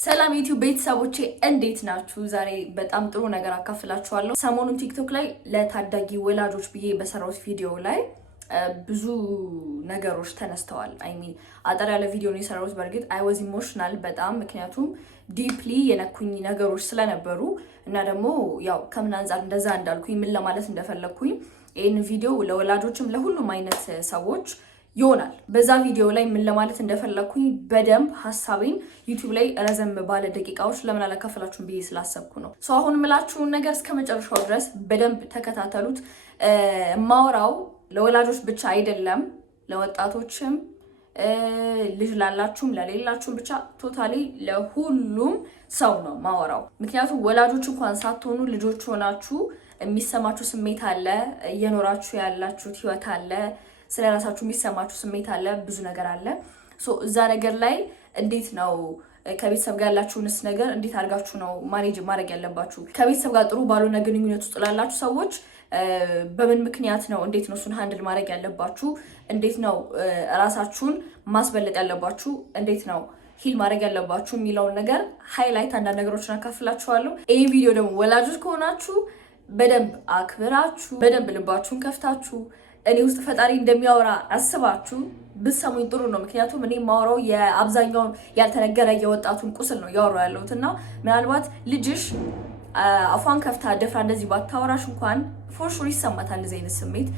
ሰላም ዩቲዩብ ቤተሰቦቼ እንዴት ናችሁ? ዛሬ በጣም ጥሩ ነገር አካፍላችኋለሁ። ሰሞኑን ቲክቶክ ላይ ለታዳጊ ወላጆች ብዬ በሰራሁት ቪዲዮ ላይ ብዙ ነገሮች ተነስተዋል። አጠር ያለ ቪዲዮ ነው የሰራሁት። በእርግጥ አይ ዋዝ ኢሞሽናል በጣም ምክንያቱም ዲፕሊ የነኩኝ ነገሮች ስለነበሩ እና ደግሞ ያው ከምን አንፃር እንደዛ እንዳልኩኝ ምን ለማለት እንደፈለኩኝ ይህን ቪዲዮ ለወላጆችም ለሁሉም አይነት ሰዎች ይሆናል። በዛ ቪዲዮ ላይ ምን ለማለት እንደፈለኩኝ በደንብ ሐሳቤን ዩቲዩብ ላይ ረዘም ባለ ደቂቃዎች ለምን አላካፈላችሁም ብዬ ስላሰብኩ ነው። አሁን ምላችሁን ነገር እስከ መጨረሻው ድረስ በደንብ ተከታተሉት። ማውራው ለወላጆች ብቻ አይደለም፣ ለወጣቶችም ልጅ ላላችሁም ለሌላችሁም ብቻ ቶታሊ ለሁሉም ሰው ነው ማወራው። ምክንያቱም ወላጆች እንኳን ሳትሆኑ ልጆች ሆናችሁ የሚሰማችሁ ስሜት አለ፣ እየኖራችሁ ያላችሁት ህይወት አለ፣ ስለራሳችሁ የሚሰማችሁ ስሜት አለ፣ ብዙ ነገር አለ። እዛ ነገር ላይ እንዴት ነው ከቤተሰብ ጋር ያላችሁንስ ነገር እንዴት አድርጋችሁ ነው ማኔጅ ማድረግ ያለባችሁ? ከቤተሰብ ጋር ጥሩ ባልሆነ ግንኙነት ውስጥ ላላችሁ ሰዎች በምን ምክንያት ነው እንዴት ነው እሱን ሃንድል ማድረግ ያለባችሁ? እንዴት ነው ራሳችሁን ማስበለጥ ያለባችሁ? እንዴት ነው ሂል ማድረግ ያለባችሁ የሚለውን ነገር ሃይላይት አንዳንድ ነገሮችን አካፍላችኋለሁ። ይህ ቪዲዮ ደግሞ ወላጆች ከሆናችሁ በደንብ አክብራችሁ በደንብ ልባችሁን ከፍታችሁ እኔ ውስጥ ፈጣሪ እንደሚያወራ አስባችሁ ብትሰሙኝ ጥሩ ነው። ምክንያቱም እኔ ማወራው የአብዛኛውን ያልተነገረ የወጣቱን ቁስል ነው ያወራው ያለሁት እና ምናልባት ልጅሽ አፏን ከፍታ ደፍራ እንደዚህ ባታወራሽ እንኳን ፎር ሹር ይሰማታል እንደዚህ አይነት ስሜት።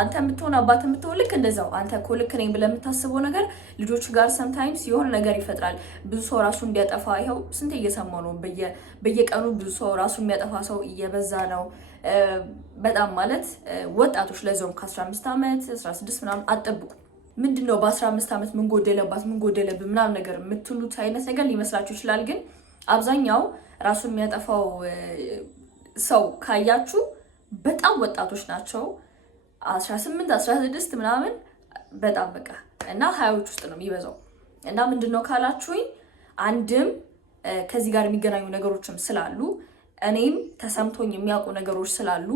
አንተ የምትሆን አባት የምትሆን ልክ እንደዛው አንተ እኮ ልክ ነኝ ብለህ የምታስበው ነገር ልጆች ጋር ሰምታይምስ የሆነ ነገር ይፈጥራል። ብዙ ሰው ራሱን እንዲያጠፋ ይኸው ስንት እየሰማሁ ነው። በየቀኑ ብዙ ሰው ራሱን የሚያጠፋ ሰው እየበዛ ነው በጣም ማለት ወጣቶች ለዞም ከ15 ዓመት 16 ምናምን አጠብቁ። ምንድነው በ15 ዓመት ምን ጎደለባት ምን ጎደለብ ምናምን ነገር የምትሉት አይነት ነገር ሊመስላችሁ ይችላል። ግን አብዛኛው ራሱን የሚያጠፋው ሰው ካያችሁ በጣም ወጣቶች ናቸው። 18 16 ምናምን በጣም በቃ እና ሀያዎች ውስጥ ነው የሚበዛው። እና ምንድነው ካላችሁኝ አንድም ከዚህ ጋር የሚገናኙ ነገሮችም ስላሉ እኔም ተሰምቶኝ የሚያውቁ ነገሮች ስላሉ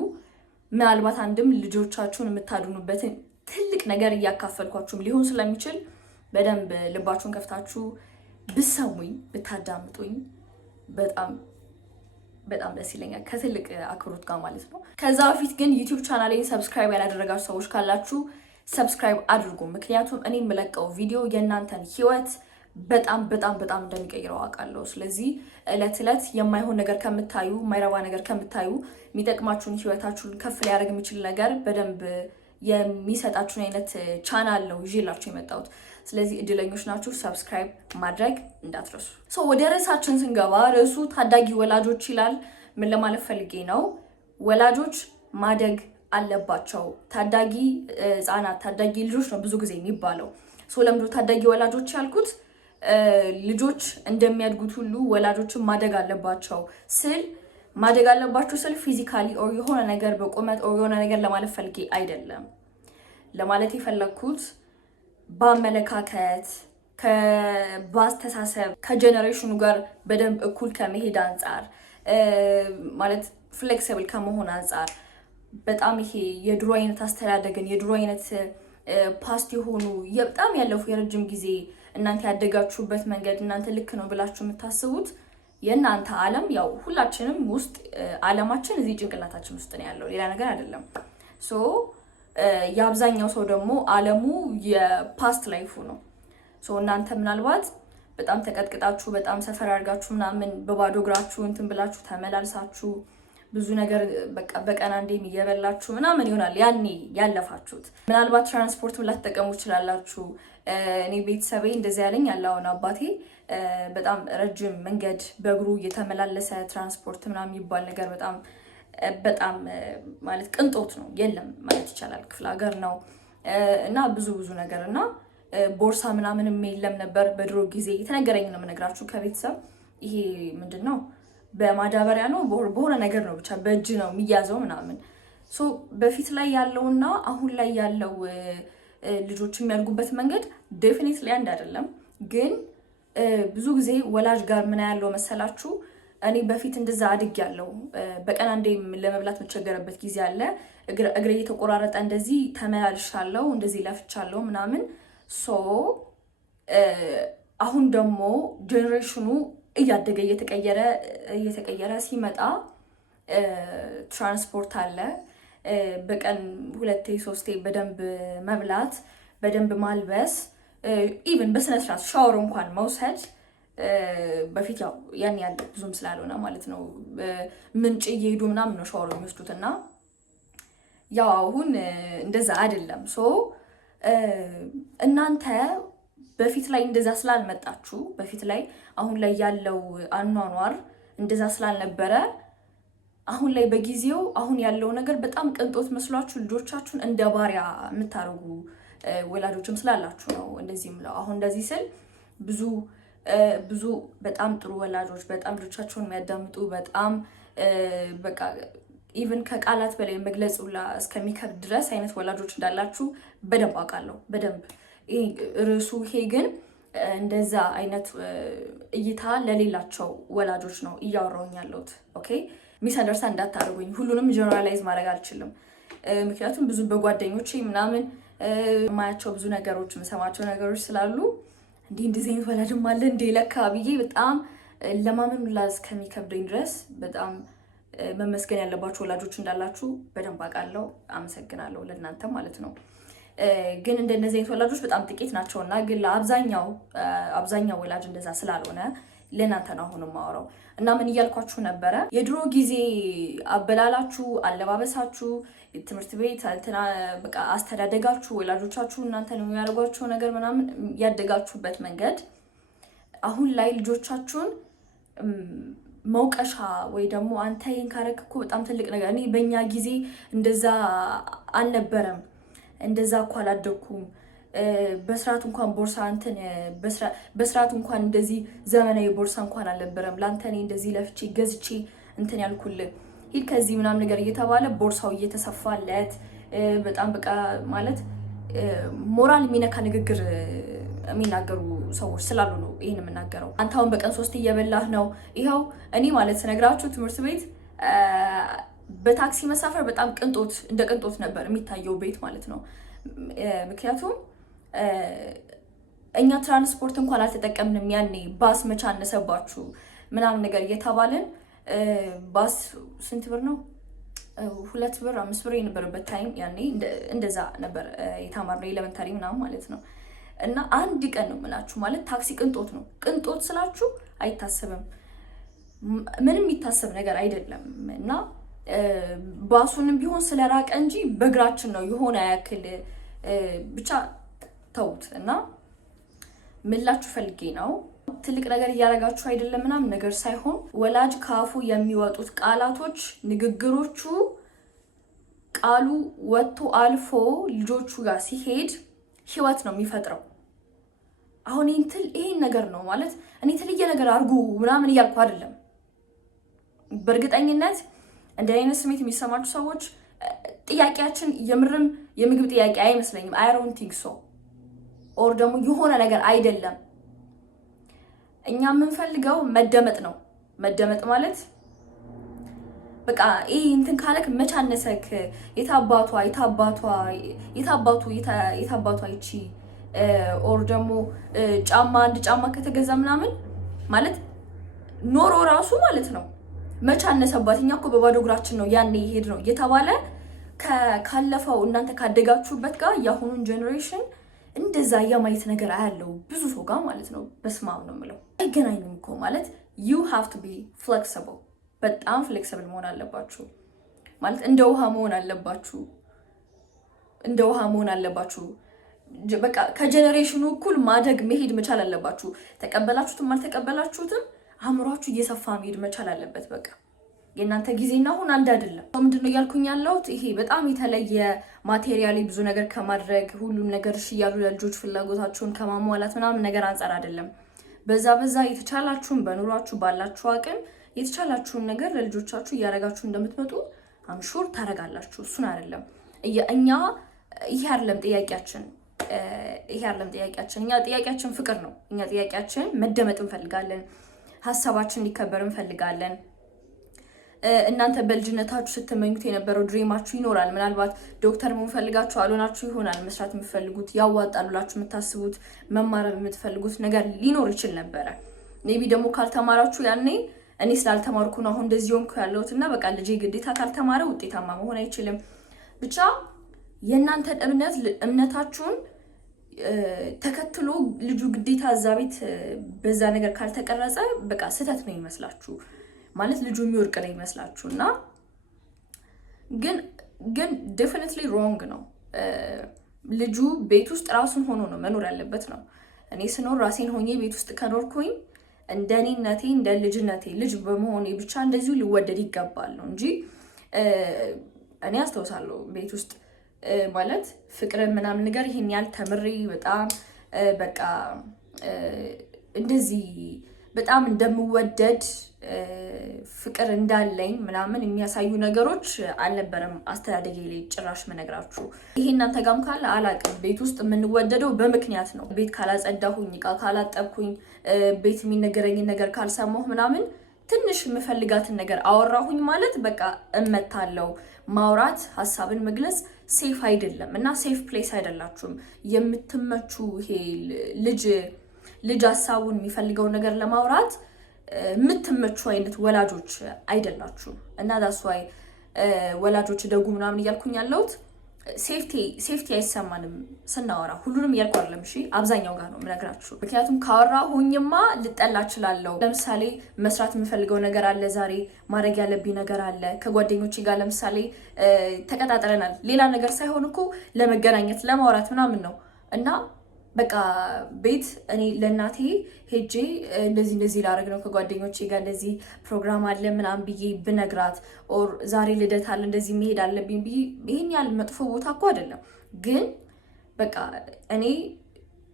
ምናልባት አንድም ልጆቻችሁን የምታድኑበትን ትልቅ ነገር እያካፈልኳችሁም ሊሆን ስለሚችል በደንብ ልባችሁን ከፍታችሁ ብትሰሙኝ ብታዳምጡኝ በጣም በጣም ደስ ይለኛል፣ ከትልቅ አክብሮት ጋር ማለት ነው። ከዛ በፊት ግን ዩቲዩብ ቻናሌን ሰብስክራይብ ያላደረጋችሁ ሰዎች ካላችሁ ሰብስክራይብ አድርጉ። ምክንያቱም እኔ የምለቀው ቪዲዮ የእናንተን ህይወት በጣም በጣም በጣም እንደሚቀይረው አውቃለሁ። ስለዚህ እለት እለት የማይሆን ነገር ከምታዩ የማይረባ ነገር ከምታዩ የሚጠቅማችሁን ህይወታችሁን ከፍ ሊያደርግ የሚችል ነገር በደንብ የሚሰጣችሁን አይነት ቻናል ነው ይዤላችሁ የመጣሁት። ስለዚህ እድለኞች ናችሁ። ሰብስክራይብ ማድረግ እንዳትረሱ። ወደ ርዕሳችን ስንገባ ርዕሱ ታዳጊ ወላጆች ይላል። ምን ለማለት ፈልጌ ነው? ወላጆች ማደግ አለባቸው። ታዳጊ ህጻናት ታዳጊ ልጆች ነው ብዙ ጊዜ የሚባለው። ለምንድነው ታዳጊ ወላጆች ያልኩት? ልጆች እንደሚያድጉት ሁሉ ወላጆችን ማደግ አለባቸው ስል ማደግ አለባቸው ስል ፊዚካሊ ኦር የሆነ ነገር በቁመት ኦር የሆነ ነገር ለማለት ፈልጌ አይደለም። ለማለት የፈለኩት በአመለካከት በአስተሳሰብ ከጀነሬሽኑ ጋር በደንብ እኩል ከመሄድ አንጻር ማለት ፍሌክሲብል ከመሆን አንጻር በጣም ይሄ የድሮ አይነት አስተዳደግን የድሮ አይነት ፓስት የሆኑ በጣም ያለፉ የረጅም ጊዜ እናንተ ያደጋችሁበት መንገድ እናንተ ልክ ነው ብላችሁ የምታስቡት የእናንተ ዓለም ያው ሁላችንም ውስጥ ዓለማችን እዚህ ጭንቅላታችን ውስጥ ነው ያለው፣ ሌላ ነገር አይደለም። የአብዛኛው ሰው ደግሞ ዓለሙ የፓስት ላይፉ ነው። እናንተ ምናልባት በጣም ተቀጥቅጣችሁ በጣም ሰፈር አድርጋችሁ ምናምን በባዶ እግራችሁ እንትን ብላችሁ ተመላልሳችሁ ብዙ ነገር በቃ በቀን አንዴም እየበላችሁ ምናምን ይሆናል ያኔ ያለፋችሁት። ምናልባት ትራንስፖርትም ላትጠቀሙ ትችላላችሁ። እኔ ቤተሰቤ እንደዚህ ያለኝ ያለውን አባቴ በጣም ረጅም መንገድ በእግሩ እየተመላለሰ ትራንስፖርት ምናምን የሚባል ነገር በጣም ማለት ቅንጦት ነው የለም ማለት ይቻላል። ክፍለ ሀገር ነው እና ብዙ ነገር እና ቦርሳ ምናምንም የለም ነበር በድሮ ጊዜ። የተነገረኝ ነው የምነግራችሁ ከቤተሰብ። ይሄ ምንድን ነው በማዳበሪያ ነው በሆነ ነገር ነው ብቻ በእጅ ነው የሚያዘው ምናምን። በፊት ላይ ያለውና አሁን ላይ ያለው ልጆች የሚያድጉበት መንገድ ዴፊኒትሊ አንድ አይደለም። ግን ብዙ ጊዜ ወላጅ ጋር ምን ያለው መሰላችሁ? እኔ በፊት እንደዛ አድግ ያለው በቀን አንዴ ለመብላት መቸገረበት ጊዜ አለ። እግሬ የተቆራረጠ እንደዚህ ተመላልሻለሁ፣ እንደዚህ ለፍቻለሁ ምናምን አሁን ደግሞ ጄኔሬሽኑ እያደገ እየተቀየረ ሲመጣ ትራንስፖርት አለ። በቀን 2-3 በደንብ መብላት፣ በደንብ ማልበስ፣ ኢቭን በስነ ስርዓት ሻወር እንኳን መውሰድ በፊት ያው ያን ያለ ብዙም ስላልሆነ ማለት ነው ምንጭ እየሄዱ ምናምን ነው ሻወር የሚወስዱት እና ያው አሁን እንደዛ አይደለም። እናንተ በፊት ላይ እንደዛ ስላልመጣችሁ በፊት ላይ አሁን ላይ ያለው አኗኗር እንደዛ ስላልነበረ አሁን ላይ በጊዜው አሁን ያለው ነገር በጣም ቅንጦት መስሏችሁ ልጆቻችሁን እንደ ባሪያ የምታደርጉ ወላጆችም ስላላችሁ ነው እንደዚህ ምለው። አሁን እንደዚህ ስል ብዙ በጣም ጥሩ ወላጆች በጣም ልጆቻቸውን የሚያዳምጡ በጣም በቃ ኢቭን ከቃላት በላይ መግለጽ ሁላ እስከሚከብድ ድረስ አይነት ወላጆች እንዳላችሁ በደንብ አውቃለሁ። በደንብ ርዕሱ ይሄ ግን እንደዛ አይነት እይታ ለሌላቸው ወላጆች ነው እያወራሁኝ ያለሁት። ኦኬ ሚስ አንደርስታንድ እንዳታደርጉኝ። ሁሉንም ጀነራላይዝ ማድረግ አልችልም፣ ምክንያቱም ብዙ በጓደኞቼ ምናምን የማያቸው ብዙ ነገሮች የምሰማቸው ነገሮች ስላሉ እንደዚህ አይነት ወላጅም አለ እንደ ለካ ብዬ በጣም ለማመን ሁላ እስከሚከብደኝ ድረስ በጣም መመስገን ያለባችሁ ወላጆች እንዳላችሁ በደንብ አውቃለሁ። አመሰግናለሁ ለእናንተ ማለት ነው። ግን እንደነዚህ አይነት ወላጆች በጣም ጥቂት ናቸውና ግን አብዛኛው ወላጅ እንደዛ ስላልሆነ ለእናንተ ነው አሁን የማወራው። እና ምን እያልኳችሁ ነበረ? የድሮ ጊዜ አበላላችሁ፣ አለባበሳችሁ፣ ትምህርት ቤት በቃ አስተዳደጋችሁ፣ ወላጆቻችሁ እናንተን የሚያደርጓቸው ነገር ምናምን ያደጋችሁበት መንገድ አሁን ላይ ልጆቻችሁን መውቀሻ ወይ ደግሞ አንተ ይሄን ካረክ እኮ በጣም ትልቅ ነገር፣ እኔ በእኛ ጊዜ እንደዛ አልነበረም፣ እንደዛ እኮ አላደኩም፣ በስርዓት እንኳን ቦርሳ በስርዓት እንኳን እንደዚህ ዘመናዊ ቦርሳ እንኳን አልነበረም፣ ላንተ እኔ እንደዚህ ለፍቼ ገዝቼ እንትን ያልኩልህ ሂድ ከዚህ ምናምን ነገር እየተባለ ቦርሳው እየተሰፋለት በጣም በቃ ማለት ሞራል የሚነካ ንግግር የሚናገሩ ሰዎች ስላሉ ነው ይሄን የምናገረው። አንተ አሁን በቀን 3 እየበላህ ነው። ይኸው እኔ ማለት ስነግራችሁ ትምህርት ቤት በታክሲ መሳፈር በጣም እንደ ቅንጦት ነበር የሚታየው ቤት ማለት ነው። ምክንያቱም እኛ ትራንስፖርት እንኳን አልተጠቀምንም ያኔ። ባስ መቻ አነሰባችሁ ምናምን ነገር እየተባልን ባስ ስንት ብር ነው? 2 ብር 5 ብር የነበረበት ታይም ያኔ እንደዛ ነበር የተማርነው ኤሌመንታሪ ምናምን ማለት ነው። እና አንድ ቀን ነው የምላችሁ ማለት ታክሲ ቅንጦት ነው። ቅንጦት ስላችሁ አይታሰብም፣ ምንም የሚታሰብ ነገር አይደለም። እና ባሱንም ቢሆን ስለራቀ እንጂ በእግራችን ነው የሆነ ያክል ብቻ ተውት። እና ምላችሁ ፈልጌ ነው ትልቅ ነገር እያደረጋችሁ አይደለም ምናምን ነገር ሳይሆን ወላጅ ካፉ የሚወጡት ቃላቶች፣ ንግግሮቹ ቃሉ ወጥቶ አልፎ ልጆቹ ጋር ሲሄድ ህይወት ነው የሚፈጥረው። አሁን ይሄን ነገር ነው ማለት እኔ የተለየ ነገር አድርጉ ምናምን እያልኩ አይደለም። በእርግጠኝነት እንደ አይነት ስሜት የሚሰማችሁ ሰዎች ጥያቄያችን የምርም የምግብ ጥያቄ አይመስለኝም። I don't think so ኦር ደግሞ የሆነ ነገር አይደለም። እኛ የምንፈልገው መደመጥ ነው። መደመጥ ማለት በቃ ይሄ እንትን ካለክ መቻነሰክ የታባቷ ይቺ ኦር ደግሞ አንድ ጫማ ከተገዛ ምናምን ማለት ኖሮ ራሱ ማለት ነው መቻነሰባት። እኛ እኮ በባዶ እግራችን ነው ያኔ ይሄድ ነው እየተባለ ካለፈው እናንተ ካደጋችሁበት ጋር የአሁኑን ጄኔሬሽን እንደዛ የማየት ነገር አያለው ብዙ ሰው ጋር ማለት ነው። በስማም ነው የምለው አይገናኝም እኮ ማለት you have to be flexible። በጣም ፍሌክሲብል መሆን አለባችሁ ማለት እንደ ውሃ መሆን አለባችሁ። በቃ ከጄኔሬሽኑ እኩል ማደግ መሄድ መቻል አለባችሁ። ተቀበላችሁትም አልተቀበላችሁትም አእምሯችሁ እየሰፋ መሄድ መቻል አለበት። በቃ የእናንተ ጊዜና አሁን አንድ አይደለም። ምንድነው እያልኩኝ ያለሁት ይሄ በጣም የተለየ ማቴሪያሊ ብዙ ነገር ከማድረግ ሁሉም ነገር እሺ እያሉ ለልጆች ፍላጎታቸውን ከማሟላት ምናምን ነገር አንጻር አይደለም። በዛ የተቻላችሁን በኑሯችሁ ባላችሁ አቅም የተቻላችሁን ነገር ለልጆቻችሁ እያደረጋችሁ እንደምትመጡ አምሹር ታረጋላችሁ። እሱን አይደለም እኛ ይሄ አይደለም ጥያቄያችን። እኛ ጥያቄያችን ፍቅር ነው። እኛ ጥያቄያችን መደመጥ እንፈልጋለን። ሀሳባችን ሊከበር እንፈልጋለን። እናንተ በልጅነታችሁ ስትመኙት የነበረው ድሪማችሁ ይኖራል። ምናልባት ዶክተር መሆን ፈልጋችሁ አልሆናችሁ ይሆናል። መስራት የምትፈልጉት ያዋጣሉላችሁ የምታስቡት መማር የምትፈልጉት ነገር ሊኖር ይችል ነበረ። ሜቢ ደግሞ ካልተማራችሁ ያኔ እኔ ስላልተማርኩ ነው አሁን እንደዚህ ሆንኩ ያለሁት እና በቃ ልጄ ግዴታ ካልተማረ ውጤታማ መሆን አይችልም። ብቻ የእናንተን እምነታችሁን ተከትሎ ልጁ ግዴታ እዛ ቤት በዛ ነገር ካልተቀረጸ በቃ ስህተት ነው ይመስላችሁ ማለት ልጁ የሚወርቅ ነው ይመስላችሁ እና ግን ዴፊኒትሊ ሮንግ ነው። ልጁ ቤት ውስጥ ራሱን ሆኖ ነው መኖር ያለበት ነው። እኔ ስኖር ራሴን ሆኜ ቤት ውስጥ ከኖርኩኝ እንደ እኔነቴ እንደ ልጅነቴ ልጅ በመሆኔ ብቻ እንደዚሁ ሊወደድ ይገባል ነው እንጂ እኔ አስታውሳለሁ ቤት ውስጥ ማለት ፍቅርን ምናምን ነገር ይሄን ያህል ተምሬ በጣም በቃ እንደዚህ በጣም እንደምወደድ ፍቅር እንዳለኝ ምናምን የሚያሳዩ ነገሮች አልነበረም አስተዳደጌ ላይ ጭራሽ መነግራችሁ። ይሄ እናንተ ጋርም ካለ አላቅም። ቤት ውስጥ የምንወደደው በምክንያት ነው። ቤት ካላጸዳሁኝ፣ እቃ ካላጠብኩኝ፣ ቤት የሚነገረኝን ነገር ካልሰማሁ ምናምን ትንሽ የምፈልጋትን ነገር አወራሁኝ ማለት በቃ እመታለው። ማውራት ሀሳብን መግለጽ ሴፍ አይደለም እና ሴፍ ፕሌስ አይደላችሁም። የምትመቹ ይሄ ልጅ ሀሳቡን የሚፈልገውን ነገር ለማውራት የምትመቹ አይነት ወላጆች አይደላችሁም እና ዳስዋይ ወላጆች ደጉ ምናምን እያልኩኝ ያለሁት ሴፍቲ አይሰማንም ስናወራ። ሁሉንም እያልኩ አይደለም፣ እሺ አብዛኛው ጋር ነው የምነግራችሁ። ምክንያቱም ካወራሁኝማ ልጠላ እችላለሁ። ለምሳሌ መስራት የምፈልገው ነገር አለ፣ ዛሬ ማድረግ ያለብኝ ነገር አለ። ከጓደኞቼ ጋር ለምሳሌ ተቀጣጥረናል። ሌላ ነገር ሳይሆን እኮ ለመገናኘት ለማውራት ምናምን ነው እና በቃ ቤት እኔ ለእናቴ ሄጄ እንደዚህ ላደርግ ነው ከጓደኞቼ ጋር እንደዚህ ፕሮግራም አለ ምናምን ብዬ ብነግራት፣ ኦር ዛሬ ልደት አለ እንደዚህ መሄድ አለብኝ ብዬ ይሄን ያህል መጥፎ ቦታ እኮ አይደለም። ግን በቃ እኔ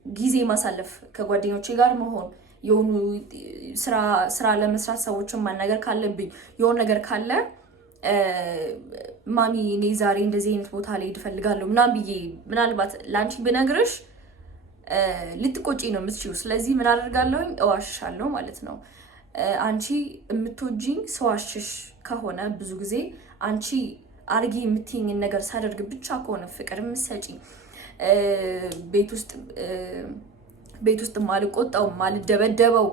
ጊዜ ማሳለፍ ከጓደኞቼ ጋር መሆን የሆኑ ስራ ለመስራት ሰዎችን ማናገር ካለብኝ የሆነ ነገር ካለ ማሚ እኔ ዛሬ እንደዚህ አይነት ቦታ ላይ እፈልጋለሁ ምናምን ብዬ ምናልባት ላንቺ ብነግርሽ ልትቆጪ ነው የምትችይው። ስለዚህ ምን አደርጋለሁኝ? እዋሽሻለሁ ማለት ነው። አንቺ የምትወጂኝ ሰዋሽሽ ከሆነ ብዙ ጊዜ አንቺ አርጊ የምትይኝን ነገር ሳደርግ ብቻ ከሆነ ፍቅር የምትሰጪ ቤት ውስጥ ማልቆጣው ማልደበደበው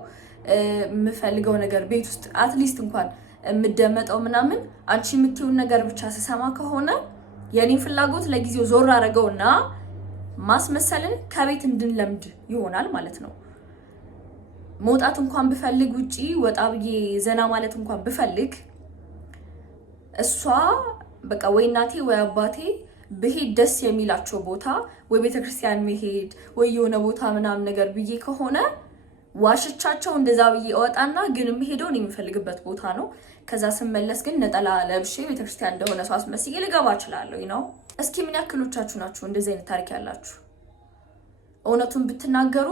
የምፈልገው ነገር ቤት ውስጥ አትሊስት እንኳን የምደመጠው ምናምን አንቺ የምትይውን ነገር ብቻ ስሰማ ከሆነ የኔን ፍላጎት ለጊዜው ዞር አደረገውና ማስመሰልን ከቤት እንድንለምድ ይሆናል ማለት ነው። መውጣት እንኳን ብፈልግ ውጪ ወጣ ብዬ ዘና ማለት እንኳን ብፈልግ እሷ በቃ ወይ እናቴ ወይ አባቴ ብሄድ ደስ የሚላቸው ቦታ ወይ ቤተክርስቲያን መሄድ ወይ የሆነ ቦታ ምናምን ነገር ብዬ ከሆነ ዋሽቻቸው እንደዛ ብዬ እወጣና ግን የምሄደው እኔ የምፈልግበት ቦታ ነው። ከዛ ስመለስ ግን ነጠላ ለብሼ ቤተክርስቲያን እንደሆነ ሰው አስመስዬ ልገባ እችላለሁ ነው። እስኪ ምን ያክሎቻችሁ ናችሁ እንደዚህ አይነት ታሪክ ያላችሁ? እውነቱን ብትናገሩ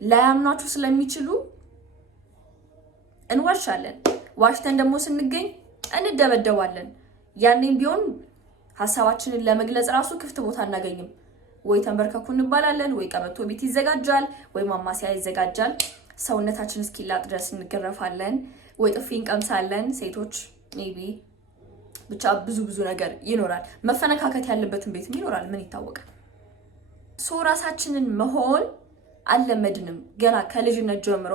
ላያምናችሁ ስለሚችሉ እንዋሻለን። ዋሽተን ደግሞ ስንገኝ እንደበደባለን። ያኔም ቢሆን ሀሳባችንን ለመግለጽ ራሱ ክፍት ቦታ አናገኝም። ወይ ተንበርከኩ እንባላለን፣ ወይ ቀበቶ ቤት ይዘጋጃል፣ ወይ ማማሲያ ይዘጋጃል። ሰውነታችን እስኪላጥ ድረስ እንገረፋለን፣ ወይ ጥፊ እንቀምሳለን። ሴቶች ሜቢ ብቻ ብዙ ነገር ይኖራል። መፈነካከት ያለበትን ቤትም ይኖራል። ምን ይታወቃል? ራሳችንን መሆን አልለመድንም። ገና ከልጅነት ጀምሮ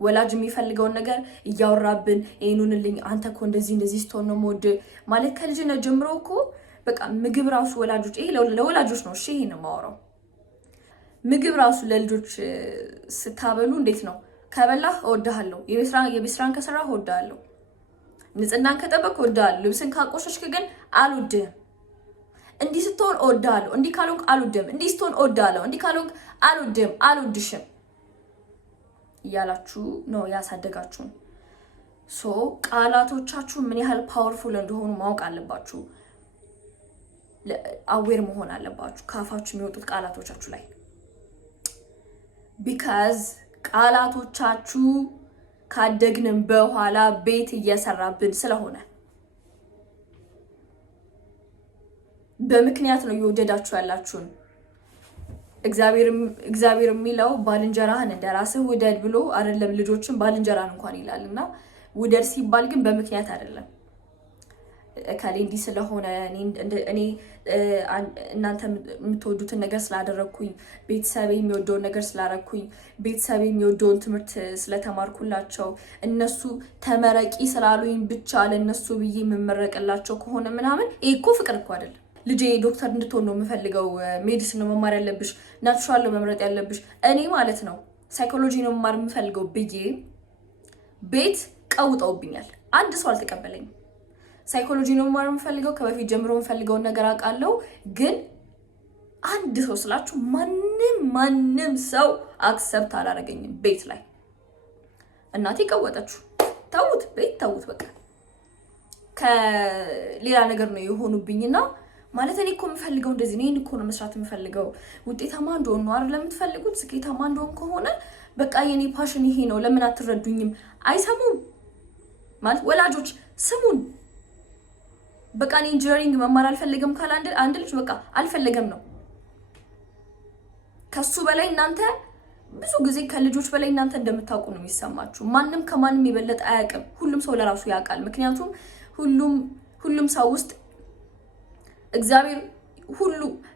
ወላጅ የሚፈልገውን ነገር እያወራብን ይሄኑንልኝ አንተ እኮ እንደዚህ ስትሆን ነው ሞድ ማለት ከልጅነት ጀምሮ እኮ በቃ ምግብ ራሱ ወላጆች ይሄ ለወላጆች ነው። እሺ ይሄ ነው የማወራው። ምግብ ራሱ ለልጆች ስታበሉ እንዴት ነው? ከበላህ እወድሃለሁ፣ የቤት ስራን ከሰራህ እወድሃለሁ፣ ንጽህናን ከጠበቅ እወድሃለሁ፣ ልብስን ካቆሸሽክ ግን አልወድህም፣ እንዲህ ስትሆን እወድሃለሁ፣ እንዲህ ካልሆንክ አልወድህም፣ እንዲህ ስትሆን እወድሃለሁ፣ እንዲህ ካልሆንክ አልወድህም፣ አልወድሽም እያላችሁ ነው ያሳደጋችሁን። ቃላቶቻችሁ ምን ያህል ፓወርፉል እንደሆኑ ማወቅ አለባችሁ። አዌር መሆን አለባችሁ ካፋችሁ የሚወጡት ቃላቶቻችሁ ላይ። ቢካዝ ቃላቶቻችሁ ካደግንም በኋላ ቤት እየሰራብን ስለሆነ በምክንያት ነው እየወደዳችሁ ያላችሁን። እግዚአብሔር የሚለው ባልንጀራህን እንደራስህ ውደድ ብሎ አይደለም ልጆችን ባልንጀራን እንኳን ይላልና ውደድ ሲባል ግን በምክንያት አይደለም። ካሌ እንዲህ ስለሆነ እኔ እናንተ የምትወዱትን ነገር ስላደረኩኝ፣ ቤተሰቤ የሚወደውን ነገር ስላደረኩኝ፣ ቤተሰቤ የሚወደውን ትምህርት ስለተማርኩላቸው፣ እነሱ ተመረቂ ስላሉኝ ብቻ ለነሱ ብዬ የምመረቅላቸው ከሆነ ምናምን ይሄ እኮ ፍቅር እኮ አይደለም። ልጄ ዶክተር እንድትሆን ነው የምፈልገው፣ ሜዲሲን ነው መማር ያለብሽ፣ ናቹራል ነው መምረጥ ያለብሽ፣ እኔ ማለት ነው ሳይኮሎጂ ነው መማር የምፈልገው ብዬ ቤት ቀውጠውብኛል። አንድ ሰው አልተቀበለኝም። ሳይኮሎጂ ነው መማር የምፈልገው፣ ከበፊት ጀምሮ የምፈልገውን ነገር አውቃለሁ። ግን አንድ ሰው ስላችሁ ማንም ሰው አክሰፕት አላደረገኝም ቤት ላይ። እናቴ ቀወጠችሁ። ተውት፣ ቤት ተውት። በቃ ከሌላ ነገር ነው የሆኑብኝና ማለት እኔ እኮ የምፈልገው እንደዚህ ነው። እኔ እኮ ነው መስራት የምፈልገው። ውጤታማ እንደሆን ነው አይደል የምትፈልጉት? ስኬታማ እንደሆን ከሆነ በቃ የኔ ፓሽን ይሄ ነው። ለምን አትረዱኝም? አይሰሙም ማለት ወላጆች ስሙን። በቃ እኔ ኢንጂነሪንግ መማር አልፈልግም ካለ አንድ ልጅ በቃ አልፈለገም ነው። ከሱ በላይ እናንተ ብዙ ጊዜ ከልጆች በላይ እናንተ እንደምታውቁ ነው የሚሰማችሁ። ማንም ከማንም የበለጠ አያውቅም። ሁሉም ሰው ለራሱ ያውቃል። ምክንያቱም ሁሉም ሰው ውስጥ እግዚአብሔር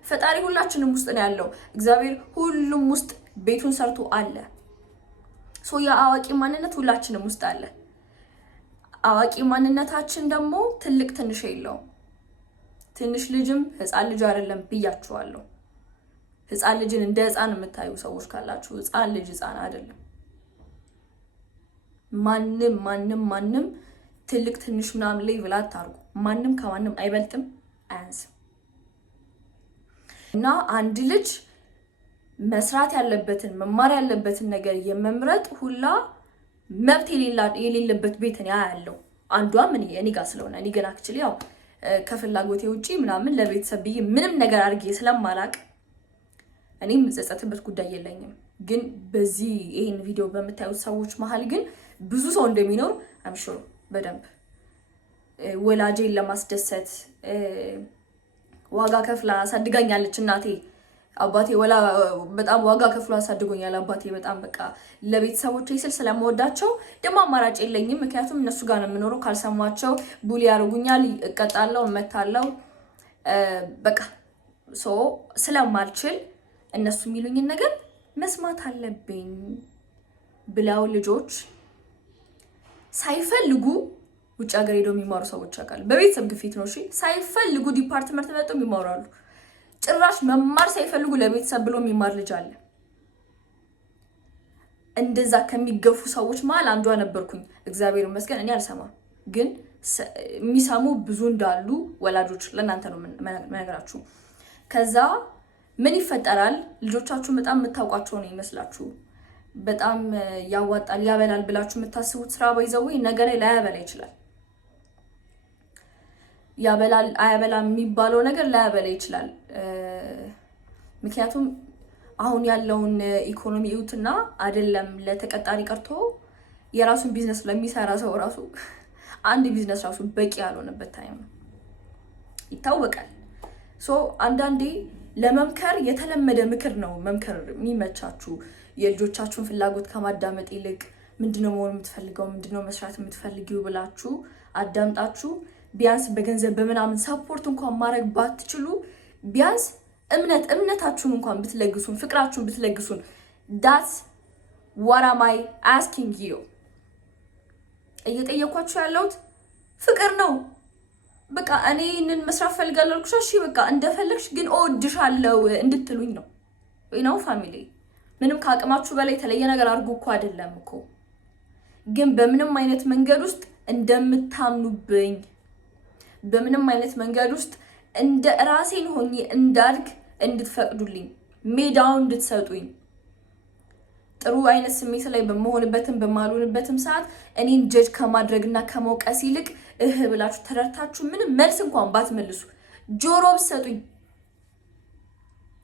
ፈጣሪ ሁላችንም ውስጥ ነው ያለው። እግዚአብሔር ሁሉም ውስጥ ቤቱን ሰርቶ አለ። የአዋቂ ማንነት ሁላችንም ውስጥ አለ። አዋቂ ማንነታችን ደግሞ ትልቅ ትንሽ የለውም። ትንሽ ልጅም ህፃን ልጅ አይደለም ብያችኋለሁ። ህፃን ልጅን እንደ ህፃን የምታዩ ሰዎች ካላችሁ ህፃን ልጅ ህፃን አይደለም። ማንም ትልቅ ትንሽ ምናምን ሌቭል አታርጉ። ማንም ከማንም አይበልጥም አያንስም። እና አንድ ልጅ መስራት ያለበትን መማር ያለበትን ነገር የመምረጥ ሁላ መብት የሌለበት ቤት ነው ያለው። አንዷም እኔ ጋር ስለሆነ እኔ ግን አክቹሊ ያው ከፍላጎቴ ውጪ ምናምን ለቤተሰብ ብዬ ምንም ነገር አድርጌ ስለማላቅ እኔም የምጸጸትበት ጉዳይ የለኝም። ግን በዚህ ይሄን ቪዲዮ በምታዩት ሰዎች መሀል ግን ብዙ ሰው እንደሚኖር አምሹር በደንብ ወላጄን ለማስደሰት ዋጋ ከፍላ አሳድጋኛለች እናቴ። አባቴ በጣም ዋጋ ከፍሎ አሳድጎኛል። አባቴ በጣም በቃ ለቤተሰቦቼ ስል ስለምወዳቸው ደግሞ አማራጭ የለኝም። ምክንያቱም እነሱ ጋር ነው የምኖረው። ካልሰማቸው ቡሊ ያደርጉኛል፣ እቀጣለሁ፣ እመታለሁ። በቃ ስለማልችል እነሱ የሚሉኝን ነገር መስማት አለብኝ ብለው ልጆች ሳይፈልጉ ውጭ ሀገር ሄደው የሚማሩ ሰዎች አውቃለሁ። በቤተሰብ ግፊት ነው። እሺ ሳይፈልጉ ዲፓርትመንት መጥተው የሚማራሉ። ጭራሽ መማር ሳይፈልጉ ለቤተሰብ ብሎ የሚማር ልጅ አለ። እንደዛ ከሚገፉ ሰዎች መሀል አንዷ ነበርኩኝ። እግዚአብሔር ይመስገን እኔ አልሰማም። ግን የሚሰሙ ብዙ እንዳሉ ወላጆች ለእናንተ ነው መነግራችሁ። ከዛ ምን ይፈጠራል? ልጆቻችሁ በጣም የምታውቋቸው ነው ይመስላችሁ። በጣም ያዋጣል ያበላል ብላችሁ የምታስቡት ስራ ባይዘው ነገ ላይ ላያበላ ይችላል። ያበላል አያበላም የሚባለው ነገር ላያበላ ይችላል። ምክንያቱም አሁን ያለውን ኢኮኖሚ እዩትና አይደለም ለተቀጣሪ ቀርቶ የራሱን ቢዝነስ ለሚሰራ ሰው ራሱ አንድ ቢዝነስ ራሱ በቂ ያልሆነበት ታይም ነው ይታወቃል። አንዳንዴ ለመምከር የተለመደ ምክር ነው መምከር የሚመቻችሁ። የልጆቻችሁን ፍላጎት ከማዳመጥ ይልቅ ምንድነው መሆን የምትፈልገው፣ ምንድነው መስራት የምትፈልጊው ብላችሁ አዳምጣችሁ ቢያንስ በገንዘብ በምናምን ሰፖርት እንኳን ማድረግ ባትችሉ ቢያንስ እምነታችሁን እንኳን ብትለግሱን፣ ፍቅራችሁን ብትለግሱን that's what am I asking you። እየጠየኳችሁ ያለሁት ፍቅር ነው። በቃ እኔን መስራት ፈልጋለሁ አልኩሽ፣ እሺ በቃ እንደፈለግሽ ግን እወድሻለሁ እንድትሉኝ ነው። ነው ፋሚሊ ምንም ከአቅማችሁ በላይ የተለየ ነገር አድርጉ እኮ አይደለም እኮ፣ ግን በምንም አይነት መንገድ ውስጥ እንደምታምኑብኝ፣ በምንም አይነት መንገድ ውስጥ እንደ ራሴን ሆኜ እንዳድግ እንድትፈቅዱልኝ፣ ሜዳውን እንድትሰጡኝ፣ ጥሩ አይነት ስሜት ላይ በመሆንበትም በማልሆንበትም ሰዓት እኔን ጀጅ ከማድረግና ከመውቀስ ይልቅ ብላችሁ ተረድታችሁ ምንም መልስ እንኳን ባትመልሱ ጆሮ ብትሰጡኝ